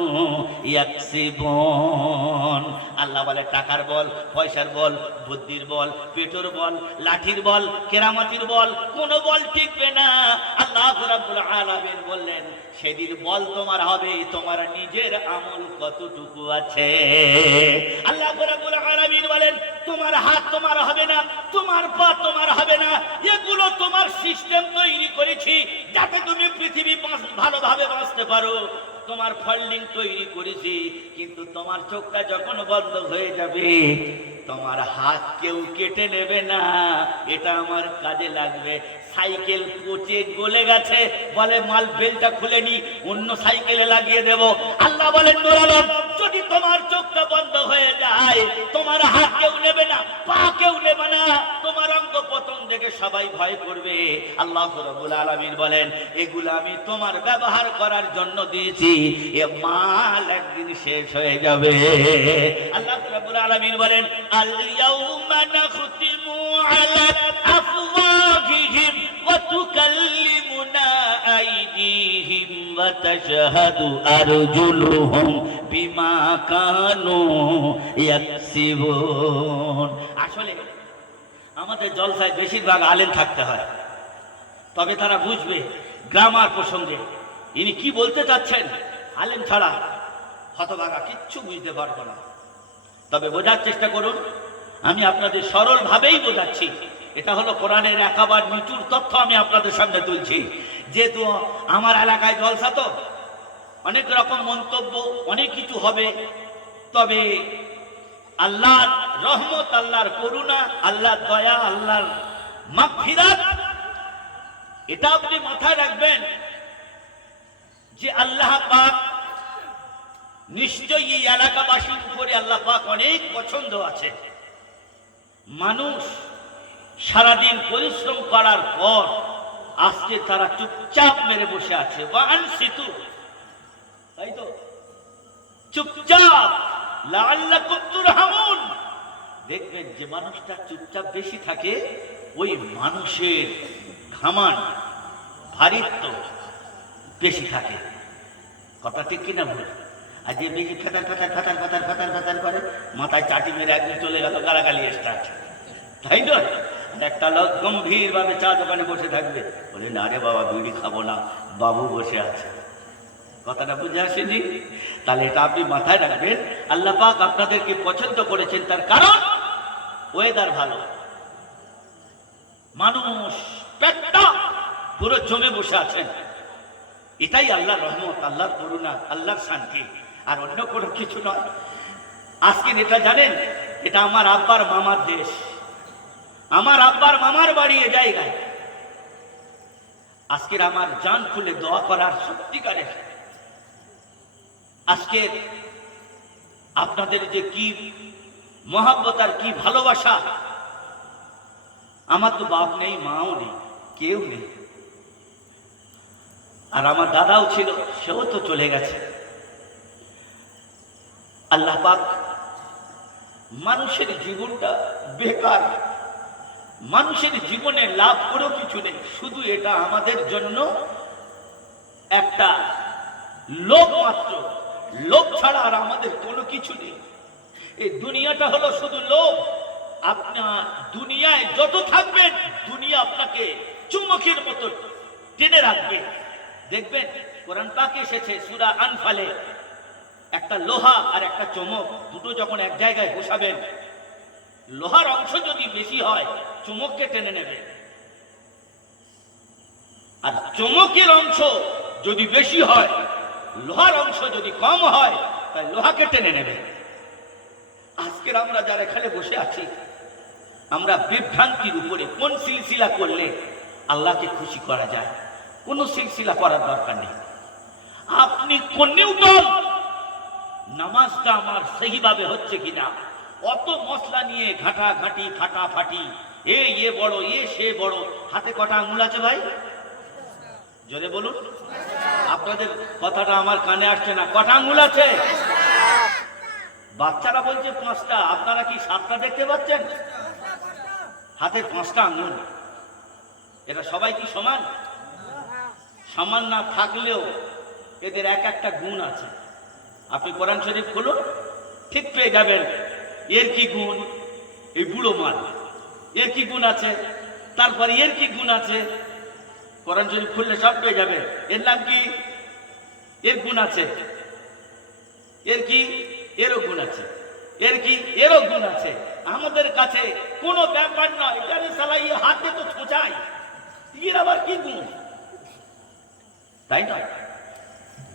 ইয়াকসিবুন। আল্লাহ বলে টাকার বল, পয়সার বল, বুদ্ধির বল, পেটোর বল, লাঠির বল, কেরামতির বল, কোন বল টিকবে না। আল্লাহ রাব্বুল আলামিন বললেন, সেদিন বল তোমার হবে তোমার নিজের আমল কতটুকু আছে। আল্লাহ রাব্বুল আলামিন বলেন, তোমার হাত তোমার হবে না, তোমার পা তোমার হবে না, এগুলো তোমার সিস্টেম তৈরি করেছি যাতে তুমি পৃথিবী ভালোভাবে বাঁচতে পারো। তোমার ফল্ডিং তৈরি করেছি, কিন্তু তোমার চোখটা যখন বন্ধ হয়ে যাবে, তোমার হাত কেউ কেটে নেবে না, এটা আমার কাজে লাগবে। সাইকেল কোচে গলে গেছে, বলে মাল বেলটা খুলে নি, অন্য সাইকেলে লাগিয়ে দেব। আল্লাহ বলেন, নূর আলম, যদি তোমার চোখটা বন্ধ হয়ে যায়, তোমার হাত কেউ নেবে না, পা কেউ নেবে না, তোমার অঙ্গ পতন দেখে সবাই ভয় করবে। আল্লাহ রাব্বুল আলামিন বলেন, এগুলো আমি তোমার ব্যবহার করার জন্য দিয়েছি, এ মাল একদিন শেষ হয়ে যাবে। আল্লাহ রাব্বুল আলামিন বলেন, আল ইয়াউমা নাখতিমু আলা আফওয়াহিহিম ওয়া তুকাল্লিমুনা আইদিহিম ওয়া তাশহাদু আরজুলুহুম বিমা কানু ইয়াকসিবুন। আসলে আমাদের জলসায় বেশিরভাগ আলেম থাকতে হয়, তবে তারা বুঝবে গ্রামার প্রসঙ্গে ইনি কি বলতে চাচ্ছেন। আলেম ছাড়া হতভাগা কিচ্ছু বুঝতে পারবো না। তবে বোঝার চেষ্টা করুন, আমি আপনাদের সরল ভাবেই বোঝাচ্ছি। এটা হলো কোরআনের একাবার নিচুর তথ্য আমি আপনাদের সামনে তুলছি। যেহেতু আমার এলাকায় জলসা, তো অনেক রকম মন্তব্য, অনেক কিছু হবে। তবে আল্লাহর রহমত, আল্লাহর করুণা, আল্লাহর দয়া, আল্লাহর মাগফিরাত, এটা আপনি মাথায় রাখবেন যে আল্লাহ পাক নিশ্চয়ই এই এলাকাবাসীর উপরে আল্লাহ পাক অনেক পছন্দ আছে। মানুষ সারাদিন পরিশ্রম করার পর আজকে তারা চুপচাপ মেরে বসে আছে, তাই তো চুপচাপ। লাআল্লাকুম তুরহামুন, দেখবেন যে মানুষটা চুপচাপ বেশি থাকে, ওই মানুষের ঘামান ভারিত্ব বেশি থাকে। কথা ঠিক কিনা ভুল? আর যে বেশি ফেতার ফেতার ফেতার ফেতার ফেতার ফেতার করে, মাথায় চাটি মেরে একদিন চলে গেল, গালাগালি স্টার্ট, তাই নয়? একটা লোক গম্ভীর ভাবে চা দোকানে বসে থাকবে, বলে না রে বাবা, বিড়ি খাবো না, বাবু বসে আছে। কথাটা বুঝে আসেনি? তাহলে এটা আপনি মাথায় রাখবেন। আল্লাহ পাক আপনাদেরকে পছন্দ করেছেন, তার কারণ ওয়েদার ভালো, মানুষ পেটটা পুরো জমে বসে আছেন। এটাই আল্লাহর রহমত, আল্লাহর করুণা, আল্লাহর শান্তি, আর অন্য কোনো কিছু নয়। আজকে এটা জানেন, এটা আমার আব্বার মামার দেশ, আমার আব্বার মামার বাড়ি এ জায়গায়। আজকের আমার জান খুলে দোয়া করার সত্যিকারের, আজকে আপনাদের যে কি মহাব্বত আর কি ভালোবাসা। আমার তো বাপ নেই, মাও নেই, কেউ নেই। আর আমার দাদাও ছিল, সেও তো চলে গেছে। আল্লাহ পাক মানুষের জীবনটা বেকার, মানুষের জীবনে লাভ করেও কিছু নেই, শুধু এটা আমাদের জন্য একটা লোভ মাত্র। লোভ ছাড়া আর আমাদের কোনো কিছু নেই। এই দুনিয়াটা হলো শুধু লোভ। আপনার দুনিয়ায় যত থাকবেন, দুনিয়া আপনাকে চুম্বকের মতো টেনে রাখবে। দেখবেন কোরআন পাকে এসেছে সূরা আনফালে, একটা লোহা আর একটা চুম্বক দুটো যখন এক জায়গায় বসাবেন, লোহার অংশ যদি বেশি হয় চুম্বককে টেনে নেবে, আর চুম্বকের অংশ যদি বেশি হয়, লোহার অংশ যদি কম হয়, তাই লোহাকে টেনে নেবে। আজকের আমরা যারা এখানে বসে আছি, আমরা বিভ্রান্তির উপরে কোন সিলসিলা করলে আল্লাহকে খুশি করা যায়, কোন সিলসিলা করার দরকার নেই। আপনি কোন নিউটন, নামাজটা আমার সহিভাবে হচ্ছে কিনা, অত মশলা নিয়ে ঘাটাঘাটি ফাটাফাটি, এ বড়, সে বড়। হাতে কটা আঙুল আছে ভাই? জোরে বলুন। আপনাদের কথাটা আমার কানে আসছে না। কটা আঙুল আছে? বাচ্চারা বলছে 5টা, আপনারা কি 7টা দেখতে পাচ্ছেন? হাতের 5টা আঙুল। এরা সবাই কি সমান? সমান না থাকলেও এদের এক একটা গুণ আছে। আপনি কোরআন শরীফ খুলুন, ঠিক পেয়ে যাবেন এর কি গুণ। এই বুড়ো মাল, এর কি গুণ আছে, তারপরে এর কি গুণ আছে। কোরআন শরীফ খুললে সব পেয়ে যাবেন। এর নাম কি? এর গুণ আছে। এর কি? এরও গুণ আছে। এর কি? এরও গুণ আছে। আমাদের কাছে কোনো ব্যাপার নয়, জানি সালা এই হাতে তো ছোঁচাই, এর আবার কি গুণ, তাই না?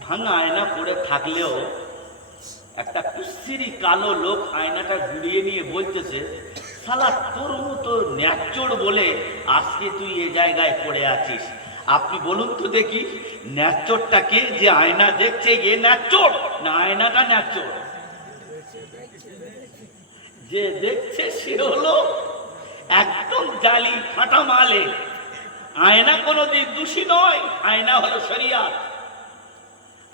ভাঙা আয়না পড়ে থাকলেও একটা কুস্তিরি কালো লোক আয়নাটা ঘুরিয়ে নিয়ে বলতেছে, শালা তোর মতো ন্যাচড় বলে আজকে তুই এ জায়গায় পড়ে আছিস। আপনি বলুন তো দেখি, ন্যাচড়টা কে? যে আয়না দেখছে এ ন্যাচড়, না আয়নাটা ন্যাচড়? যে দেখছে সে হলো একদম জালি ফাটা মালে। আয়না কোনোদিন দোষী নয়, আয়না হলো শরিয়াত।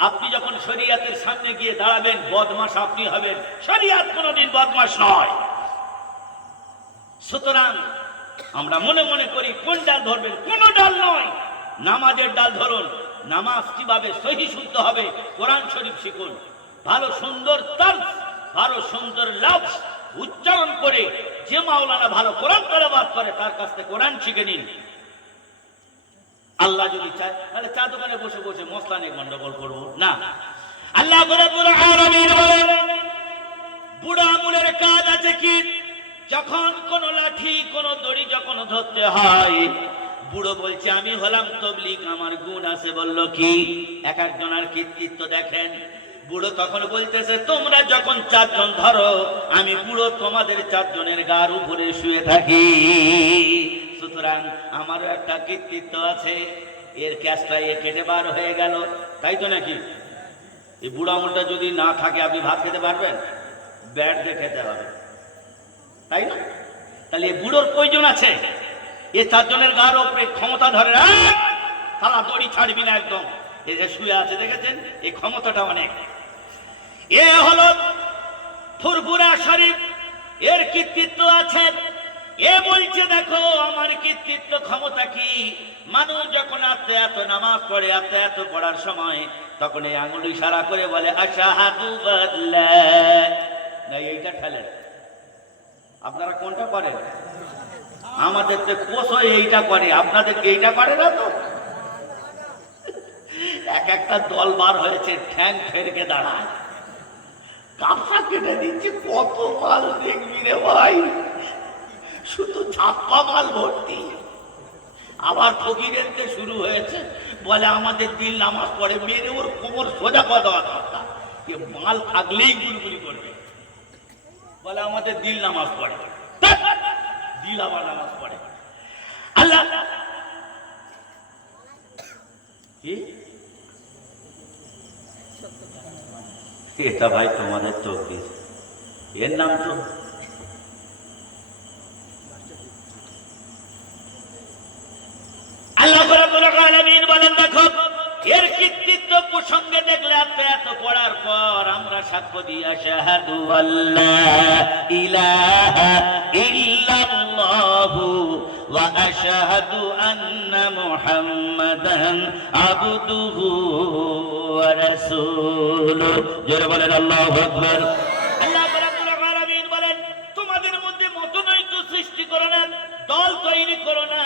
আপনি যখন শরিয়াতের সামনে গিয়ে দাঁড়াবেন, বদমাশ আপনি হবেন, শরিয়াত কোনোদিন বদমাশ নয়। সুতরাং আমরা মনে মনে করি কোন ডাল ধরবেন, কোন ডাল নয়, নামাজের ডাল ধরুন। নামাজ কিভাবে সহি শুদ্ধ হবে, কোরআন শরীফ শিখুন। ভালো সুন্দর তর্জ, ভালো সুন্দর লফজ উচ্চারণ করে যে মাওলানা ভালো কোরআন তেলাওয়াত করে তার কাছ থেকে কোরআন শিখে নিন। আল্লাহ যদি চায় তাহলে চা দোকানে বসে বসে মশলা নিয়ে গন্ডগোল করবো না। আল্লাহ রাব্বুল আলামিন বলেন, বুড়া আঙুলের কাজ আছে কি? যখন কোন লাঠি কোন দড়ি যখন ধরতে হয়, বুড়ো বলছে আমি হলাম তবলিগ, আমার গুণ আছে। বলল কি? এক একজনের কৃতিত্ব দেখেন। বুড়ো তখন বলতেছে তোমরা যখন 4 জন ধরো, আমি বুড়ো তোমাদের 4 জনের গার উপরে শুয়ে থাকি, সুতরাং আমারও একটা কৃতিত্ব আছে। এর ক্যাশটা এ কেটে বার হয়ে গেল, তাই তো নাকি? এই বুড়ো আঙুলটা যদি না থাকে আপনি ভাত খেতে পারবেন? ব্যাট দিয়ে খেতে হবে, তাই না? তাহলে এই বুড়োর প্রয়োজন আছে। এ 4 জনের গার উপরে ক্ষমতা ধরে তারা দড়ি ছাড়বি না একদম। এই যে শুয়ে আছে দেখেছেন, এই ক্ষমতাটা অনেক। এ হলো ফুরফুরা শরীফ, এর কৃতিত্ব আছে। এ বলছে দেখো আমার কৃতিত্ব ক্ষমতা কি। মানুষ যখন আস্তে এত নামাজ পড়ে, আস্তে এত পড়ার সময়, তখন এই আঙুল ইশারা করে বলে আশহাদু আল্লাহ। না এইটা ঠেলে, আপনারা কোনটা করেন? আমাদের তো কোষও এইটা করে, আপনাদেরকে এইটা করে না তো। এক একটা দল বার হয়েছে, ঠ্যাং ফেরকে দাঁড়ায়, কাপড়া কেটে দিচ্ছে। কত মাল দেখবি রে ভাই, শুধু ছাপ্পা মাল ভর্তি। আবার ফকিরেরকে শুরু হয়েছে, বলে আমাদের দিল নামাজ পড়ে, মেরে ওর কোমর সোজা করে দেওয়া দরকার। এ মাল থাকলেই গুলগুলি করবে, বলে আমাদের দিল নামাজ পড়ে। দিল আবার নামাজ পড়ে। আল্লাহ কি এটা ভাই তোমাদের তকদির, এর নাম তো আল্লাহ রাব্বুল আলামিন বলেন দেখো এর কৃতিত্ব প্রসঙ্গে দেখলে এত পড়ার পর আমরা সাক্ষ্য দিই আশহাদু আল্লা ইলাহা ইল্লাল্লাহু ওয়া আশহাদু আন্না মুহাম্মাদান আবদুহু ওয়া রাসূলুহু। জোরে বলেন আল্লাহু আকবার। আল্লাহ রাব্বুল আলামিন বলেন তোমাদের মধ্যে মতনৈক্য সৃষ্টি করো না, দল তৈরি করো না।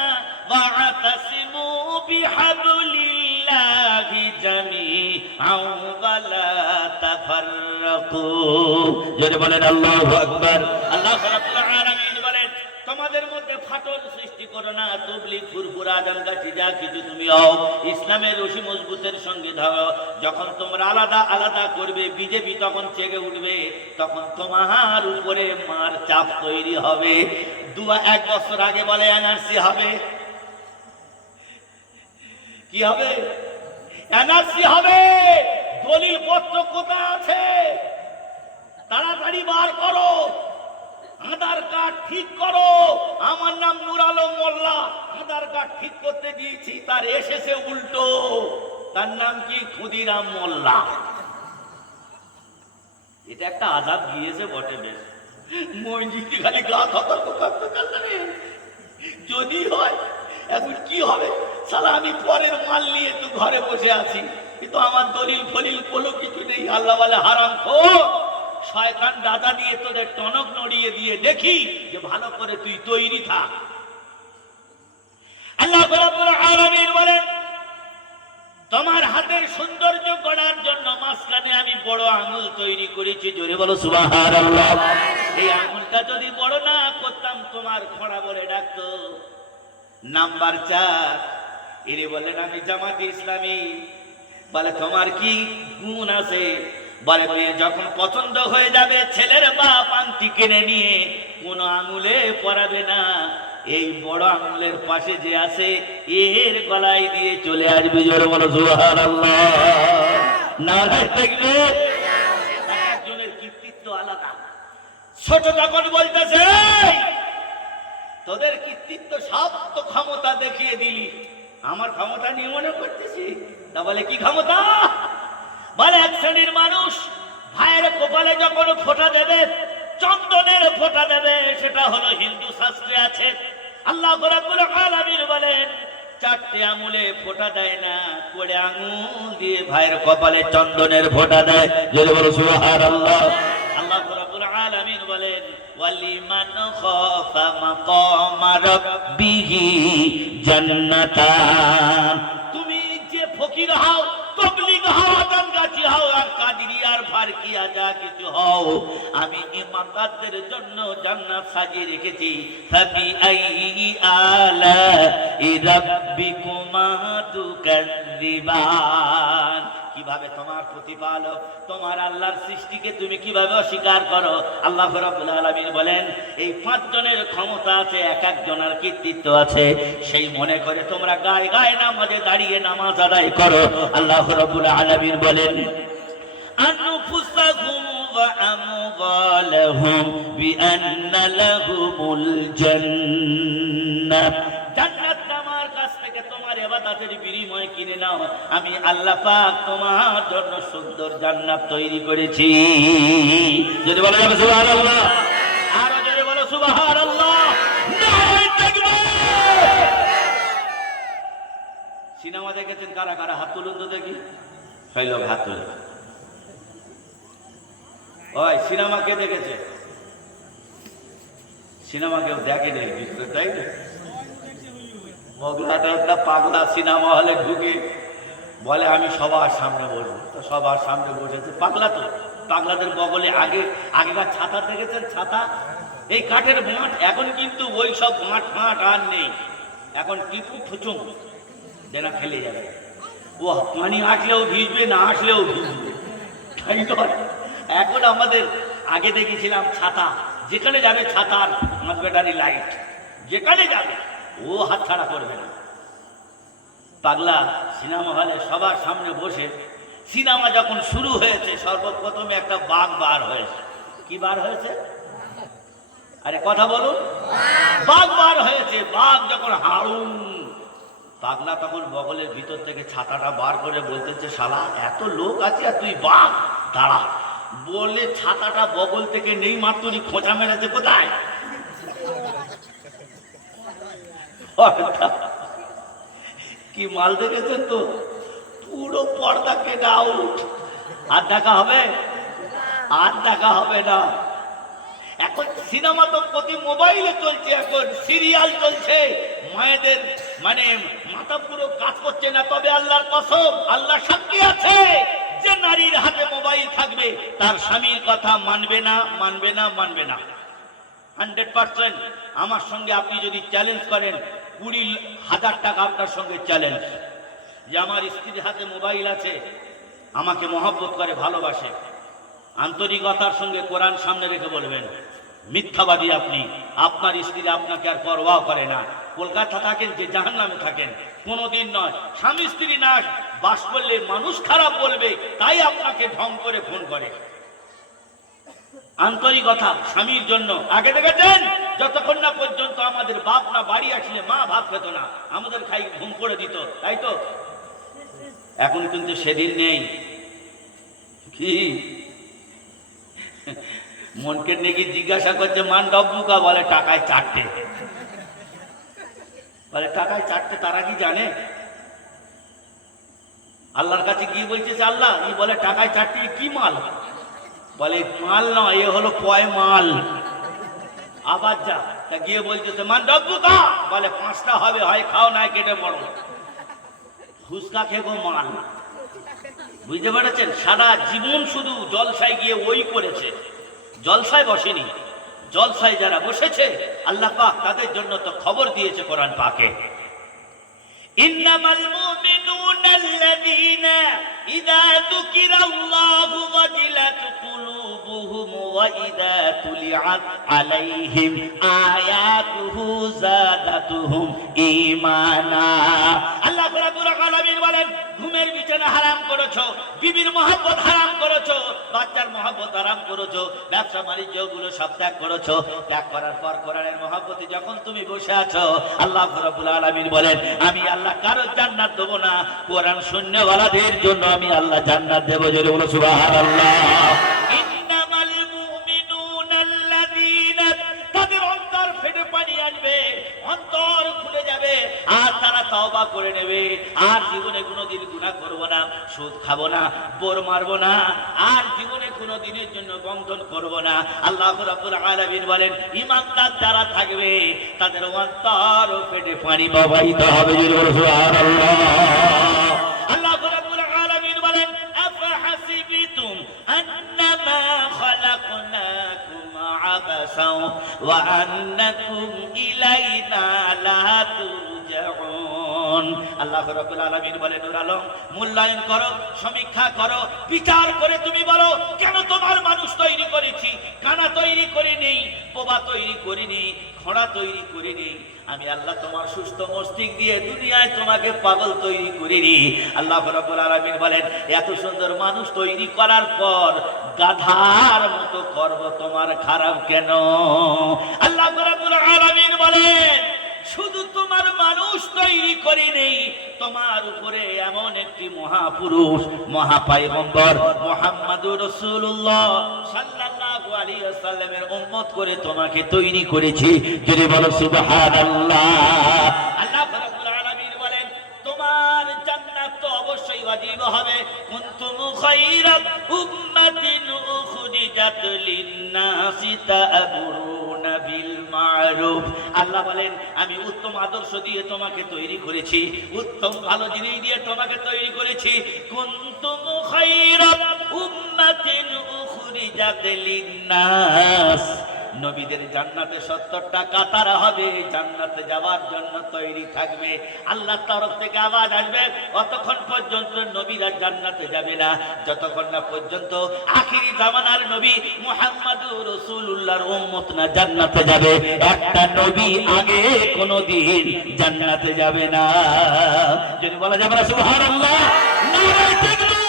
ওয়াতাসিমু বিহাবলিল্লাহি জামিআন ওয়া লা তাফাররাকু। জোরে বলেন আল্লাহু আকবার। আল্লাহ রাব্বুল আলামিন বলেন তোমাদের মধ্যে ফাটল সৃষ্টি করো না। তবলিগ ফুরফুরা আজানগাছি যা কিছু তুমি হও, ইসলামের রশি মজবুতের সঙ্গে ধরো। যখন তোমরা আলাদা আলাদা করবে, বিজেপি তখন জেগে উঠবে, তখন তোমার উপরে মার চাপ তৈরি হবে। 1 বছর আগে বলে এনআরসি হবে, কি হবে? এনআরসি হবে। দলিল পত্র কোথায় আছে? তাড়াতাড়ি বার করো, আধার কার্ড ঠিক করো। আমার নাম নূর আলম মোল্লা, আধার কার্ড ঠিক করতে দিয়েছি, তার এসেছে উল্টো, তার নাম কি ক্ষুদিরাম মোল্লা। এটা একটা আজাব গিয়েছে বটে। বেশ মসজিদে খালি গা সতর্ক করতে পারবে যদি হয়। এখন কি হবে? সালা আমি পরের মাল নিয়ে তো ঘরে বসে আছি, কিন্তু আমার দলিল ফলিল কোনো কিছু নেই। আল্লাহ বলে হারাম খোর, শয়তান দাদা দিয়ে তোদের টনক নড়িয়ে দিয়ে দেখি যে ভালো করে তুই তৈরি থাক। আল্লাহ রাব্বুল আলামিন বলেন তোমার হাতের সৌন্দর্য গড়ার জন্য মাঝখানে আমি বড় আঙুল তৈরি করেছি। জোরে বলো সুবহানাল্লাহ। এই আঙুলটা যদি বড় না করতাম তোমার খোঁড়া বলে ডাকতো। নাম্বার 4 ইনি বললেন আমি জামাতে ইসলামী। বলে তোমার কি গুণ আছে? বলে মেয়ে যখন পছন্দ হয়ে যাবে, ছেলের বাপ আংটি কিনে নিয়ে কোনো আঙুলে পরাবে না, এই বড় আঙুলের পাশে যে আছে এর গলায় দিয়ে চলে আসবে। জোরে বলো সুবহানাল্লাহ। নারায়ে তাকবীর। একজনের কৃতিত্ব আলাদা। ছোট তখন বলতেছে তোদের কৃতিত্ব সব তো ক্ষমতা দেখিয়ে দিলি, আমার ক্ষমতা নিয়ে মনে করতেছি। তা বলে কি ক্ষমতা? বলে এক শ্রেণীর মানুষ ভাইয়ের কপালে যখন ফোঁটা দেবে, চন্দনের ফোঁটা দেবে, সেটা হলো হিন্দু শাস্ত্রে আছে। আল্লাহ রাব্বুল আলামিন বলেন 4টে আঙুলে ফোঁটা দেয় না, কোড়ে আঙুল দিয়ে ভাইয়ের কপালে চন্দনের ফোঁটা দেয়। জোরে বলো সুবহানাল্লাহ। আল্লাহ রাব্বুল আলামিন বলেন ওয়ালিমান খাফা মাকামা রাব্বিহি জান্নাতান। তুমি যে ফকির হও, তবলিগ হও, আদানগাছি হও, আর কাদিরিয়ার ফারকিয়া যা কিছু হও, আমি ইমামদের জন্য জান্নাত সাজিয়ে রেখেছি। ফাবি আইয়ি আলা'i রাব্বিকুমা তুকাযযিবান। কিভাবে তোমার প্রতিপালক, তোমার আল্লাহর সৃষ্টিকে তুমি কিভাবে অস্বীকার করো? আল্লাহ রাব্বুল আলামিন বলেন এই 5 জনের ক্ষমতা আছে, এক একজনের কৃতিত্ব আছে, সেই মনে করে তোমরা গায়ে গায়ে নামাজে দাঁড়িয়ে নামাজ আদায় করো। আল্লাহ রাব্বুল আলামিন বলেন আনফুসাহুম ওয়া আমওয়ালাহুম বিআন্না লাহুমুল জান্নাত। জান্নাত আমার কাছ থেকে তোমার ইবাদতের বিনিময়ে কিনে নাও, আমি আল্লাহ পাক তোমার জন্য সুন্দর জান্নাত তৈরি করেছি। যদি বলো সুবহানাল্লাহ, আর যদি বলো সুবহানাল্লাহ। নারে তাকবীর। সিনেমা দেখেছেন কারা কারা? হাত তুলুন তো দেখি। সেই লোক হাত তুলে। ওই সিনেমা কে দেখেছে? সিনেমা কেউ দেখেনি, তাই না? মগলাটা একটা পাগলা সিনেমা হলে ঢুকে বলে আমি সবার সামনে বসবো, তো সবার সামনে বসেছে। পাগলা তো, পাগলাদের বগলে আগেকার ছাতা দেখেছেন? ছাতা, এই কাঠের মাঠ। এখন কিন্তু ওই সব মাঠ আর নেই, এখন টিপু ফুচুং যেন খেলে যাবে। ও পানি আসলেও ভিজবে, না আসলেও ভিজবে, তাই নয়। এখন আমাদের আগে দেখেছিলাম ছাতা, যেখানে যাবে ছাতার 5 ব্যাটারি লাইট, যেখানে যাবে ও হাত ছাড়া করবে না। পাগলা সিনেমা হলে সবার সামনে বসে সিনেমা যখন শুরু হয়েছে, সর্বপ্রথমে একটা বাঘ বার হয়েছে। কি বার হয়েছে? আরে কথা বলুন। বাঘ বার হয়েছে। বাঘ যখন হাউন, পাগলা তখন বগলের ভিতর থেকে ছাতাটা বার করে বলতেছে শালা এত লোক আছে আর তুই বাঘ, দাঁড়া। বলে ছাতাটা বগল থেকে নেই মাত্রই খোঁচা মেরেছে কোথায়? কি মাল দেখেছেন তো, পুরো পর্দা কেটে আউট। আর দেখা হবে? আর দেখা হবে না। এখন সিনেমা তো প্রতি মোবাইলে চলছে, এখন সিরিয়াল চলছে। মায়েদের মানে মাথা পুরো কাজ করছে না। তবে আল্লাহর কসম, আল্লাহ সাক্ষী আছে, যে নারীর হাতে মোবাইল থাকবে তার স্বামীর কথা মানবে না, মানবে না, মানবে না। 100%। আমার সঙ্গে আপনি যদি চ্যালেঞ্জ করেন, 20,000 টাকা আপনার সঙ্গে চ্যালেঞ্জ, যে আমার স্ত্রীর হাতে মোবাইল আছে, আমাকে মহব্বত করে, ভালোবাসে, আন্তরিকতার সঙ্গে কোরআন সামনে রেখে বলবেন মিথ্যাবাদী আপনি, আপনার স্ত্রী আপনাকে আর পরোয়া করে না। কলকাতা থাকেন, যে জাহান্নামে থাকেন, কোনোদিন নয়। স্বামী স্ত্রী না বাস করলে মানুষ খারাপ বলবে, তাই আপনাকে ঢং করে ফোন করে। আন্তরিকতা স্বামীর জন্য। আগে দেখেছেন যতক্ষণ না পর্যন্ত আমাদের বাপ না বাড়ি আসলে মা ভাত খেত না, আমাদের খাই ঘুম করে দিত, তাই তো? এখন কিন্তু সেদিন নেই। কি মনকে নাকি জিজ্ঞাসা করছে মান ডব্বুকা, বলে টাকায় 4টে। বলে টাকায় 4টে, তারা কি জানে? আল্লাহর কাছে গিয়ে বলছে আল্লাহ, ই বলে টাকায় 4টে কি মাল? বলে মাল নয়, এ হলো পয় মাল। আবার যা, তা গিয়ে বলছে মান ডব্বুকা, বলে 5টা হবে, হয় খাও নাই কেটে পড়ো। ফুসকা খেগো মাল। বুঝতে পেরেছেন? সারা জীবন শুধু জলসায় গিয়ে ওই করেছে, জলসায় বসেনি। জলসায় যারা বসেছে আল্লাহ পাক তাদের জন্য তো খবর দিয়েছে কোরআন পাকে, ইন্নামাল মুমিনুনাল্লাযীনা ইযা যুকিরাল্লাহু ওয়াজিলাত কুলুবুহুম ওয়া ইযা তুলিআত আলাইহিম আয়াতুহু যাদাতুহুম ঈমানা। আল্লাহ রাব্বুল আলামিন বলেন ঘুমের বিছানা হারাম করেছো, বিবির মহব্বত হারাম করেছো, বাচ্চার মহব্বত হারাম করেছো, ব্যবসা বাণিজ্য গুলো সব ত্যাগ করেছো। ত্যাগ করার পর কোরআনের মহব্বতে যখন তুমি বসে আছো, আল্লাহ রাব্বুল আলামিন বলেন আমি আল্লাহ কারো জান্নাত দেব না, কোরআন শূন্যওয়ালাদের জন্য আমি আল্লাহ জান্নাত দেব। জোরে বলো সুবহানাল্লাহ। ইন্নামাল মুমিনুনাল্লাযীনা, তাদের অন্তর ফেটে পানি আসবে, অন্তর খুলে যাবে, আর তারা তওবা করে নেবে, আর জীবনে কোনোদিন গুনাহ করব না, সুদ খাবো না, বোর মারবো না, আর জীবনে কোনো দিনের জন্য বন্ধন করব না। আল্লাহ রাব্বুল আলামিন বলেন ঈমানদার যারা থাকবে তাদের অন্তর ও পেটে পানি প্রবাহিত হবে। সুবহানাল্লাহ। আল্লাহ রাব্বুল আলামিন বলেন আফাহাসিবতুম আন্নামা খালাকনাকুম আবাসাও ওয়া আন্নাকুম ইলাইনা লা তুরজাউন। আল্লাহ রাব্বুল আলামিন বলেন নূর আলম মূল্যায়ন করো, সমীক্ষা করো, বিচার করে তুমি বলো কেন তোমার মানুষ তৈরি করেছি, কানা তৈরি করিনি, বোবা তৈরি করিনি, খোঁড়া তৈরি করিনি। আমি আল্লাহ তোমার সুস্থ মস্তিষ্ক দিয়ে দুনিয়ায় তোমাকে পাগল তৈরি করিনি। আল্লাহ রাব্বুল আলামিন বলেন এত সুন্দর মানুষ তৈরি করার পর গাধার মতো করব তোমার খারাপ কেন? আল্লাহ রাব্বুল আলামিন বলেন শুধু তোমার মানুষ তৈরি করিনি, তোমার উপরে এমন একটি মহাপুরুষ মহাপয়গম্বর মুহাম্মদুর রাসূলুল্লাহ সাল্লাল্লাহু আলাইহি ওয়াসাল্লামের উম্মত করে তোমাকে তৈরি করেছি। যদি বলো সুবহানাল্লাহ। আল্লাহ রাব্বুল আলামিন বলেন তোমার জান্নাত তো অবশ্যই ওয়াজিব হবে। কুনতুম খায়রা উম্মাতিন উখরিজাত লিন-নাসি তা'মুরুনা বিল মা'রুফ। আল্লাহ বলেন আমি উত্তম আদর্শ দিয়ে তোমাকে তৈরি করেছি, উত্তম ভালো জিনিস দিয়ে তোমাকে তৈরি করেছি। কুনতুম খায়রা উম্মাতিন উখরিজাত লিন-নাস। নবীদের জান্নাতে 70টা কাতারা হবে, জান্নাতে যাওয়ার জন্য তৈরি থাকবে। আল্লাহর তরফ থেকে আওয়াজ আসবে অতক্ষণ পর্যন্ত নবীরা জান্নাতে যাবে না যতক্ষণ না পর্যন্ত আখিরি জামানার নবী মুহাম্মদুর রাসূলুল্লাহর উম্মত না জান্নাতে যাবে। একটা নবী আগে কোনদিন জান্নাতে যাবে না। যদি বলা যাবে না সুবহানাল্লাহ, নারায়ে তাকবীর।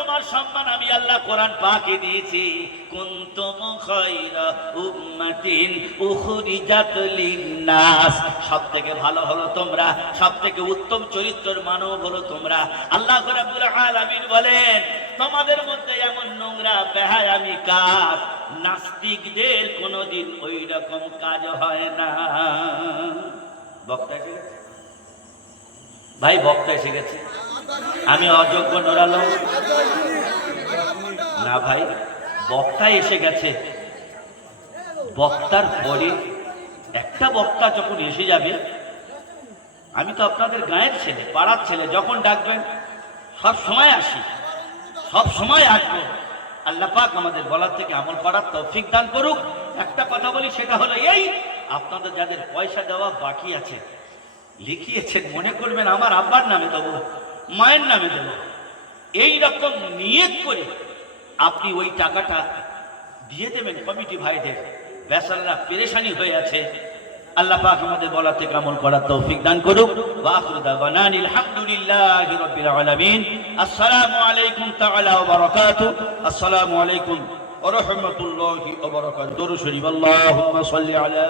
তোমার সম্মান আমি আল্লাহ কোরআন পাকে দিয়েছি। কুনতুম খায়রা উম্মাতিন উখরিজাত লিন-নাস। সবথেকে ভালো হলো তোমরা, সবথেকে উত্তম চরিত্রের মানব হলো তোমরা। আল্লাহ রাব্বুল আলামিন বলেন তোমাদের মধ্যে এমন নোংরা বেহায়ামি কাজ নাস্তিকদের কোনোদিন ওই রকম কাজ হয় না। বক্তা এসে গেছে ভাই, বক্তা এসে গেছে। আমি অযোগ্য নূর আলম না ভাই, বক্তা এসে গেছে। বক্তার পরে একটা বক্তা যখন এসে যাবে, আমি তো আপনাদের গায়ের ছেলে, পাড়ার ছেলে, যখন ডাকবেন সব সময় আসি, সব সময় আসবো। আল্লাহ পাক আমাদের বলার থেকে আমল করার তৌফিক দান করুক। একটা কথা বলি, সেটা হলো এই, আপনাদের যাদের পয়সা দেওয়া বাকি আছে লিখিয়েছেন, মনে করবেন আমার আব্বার নামে দেবো, মায়ের নামে দেবো, এই রকম নিয়ত করে আপনি ওই টাকাটা দিয়ে দেবেন কমিটি ভাইদের। বেচারারা পেরেশানি হয়ে আছে। আল্লাহ পাক আমাদের বলার থেকে আমল করার তৌফিক দান করুক। ওয়া আখিরু দাওয়ানা আলহামদুলিল্লাহি রাব্বিল আলামিন। আসসালামু আলাইকুম তাআলা ওয়া বারাকাতুহু। আসসালামু আলাইকুম ওয়া রাহমাতুল্লাহি ওয়া বারাকাতুহু। দরুদ শরীফ। আল্লাহুম্মা সাল্লি আলা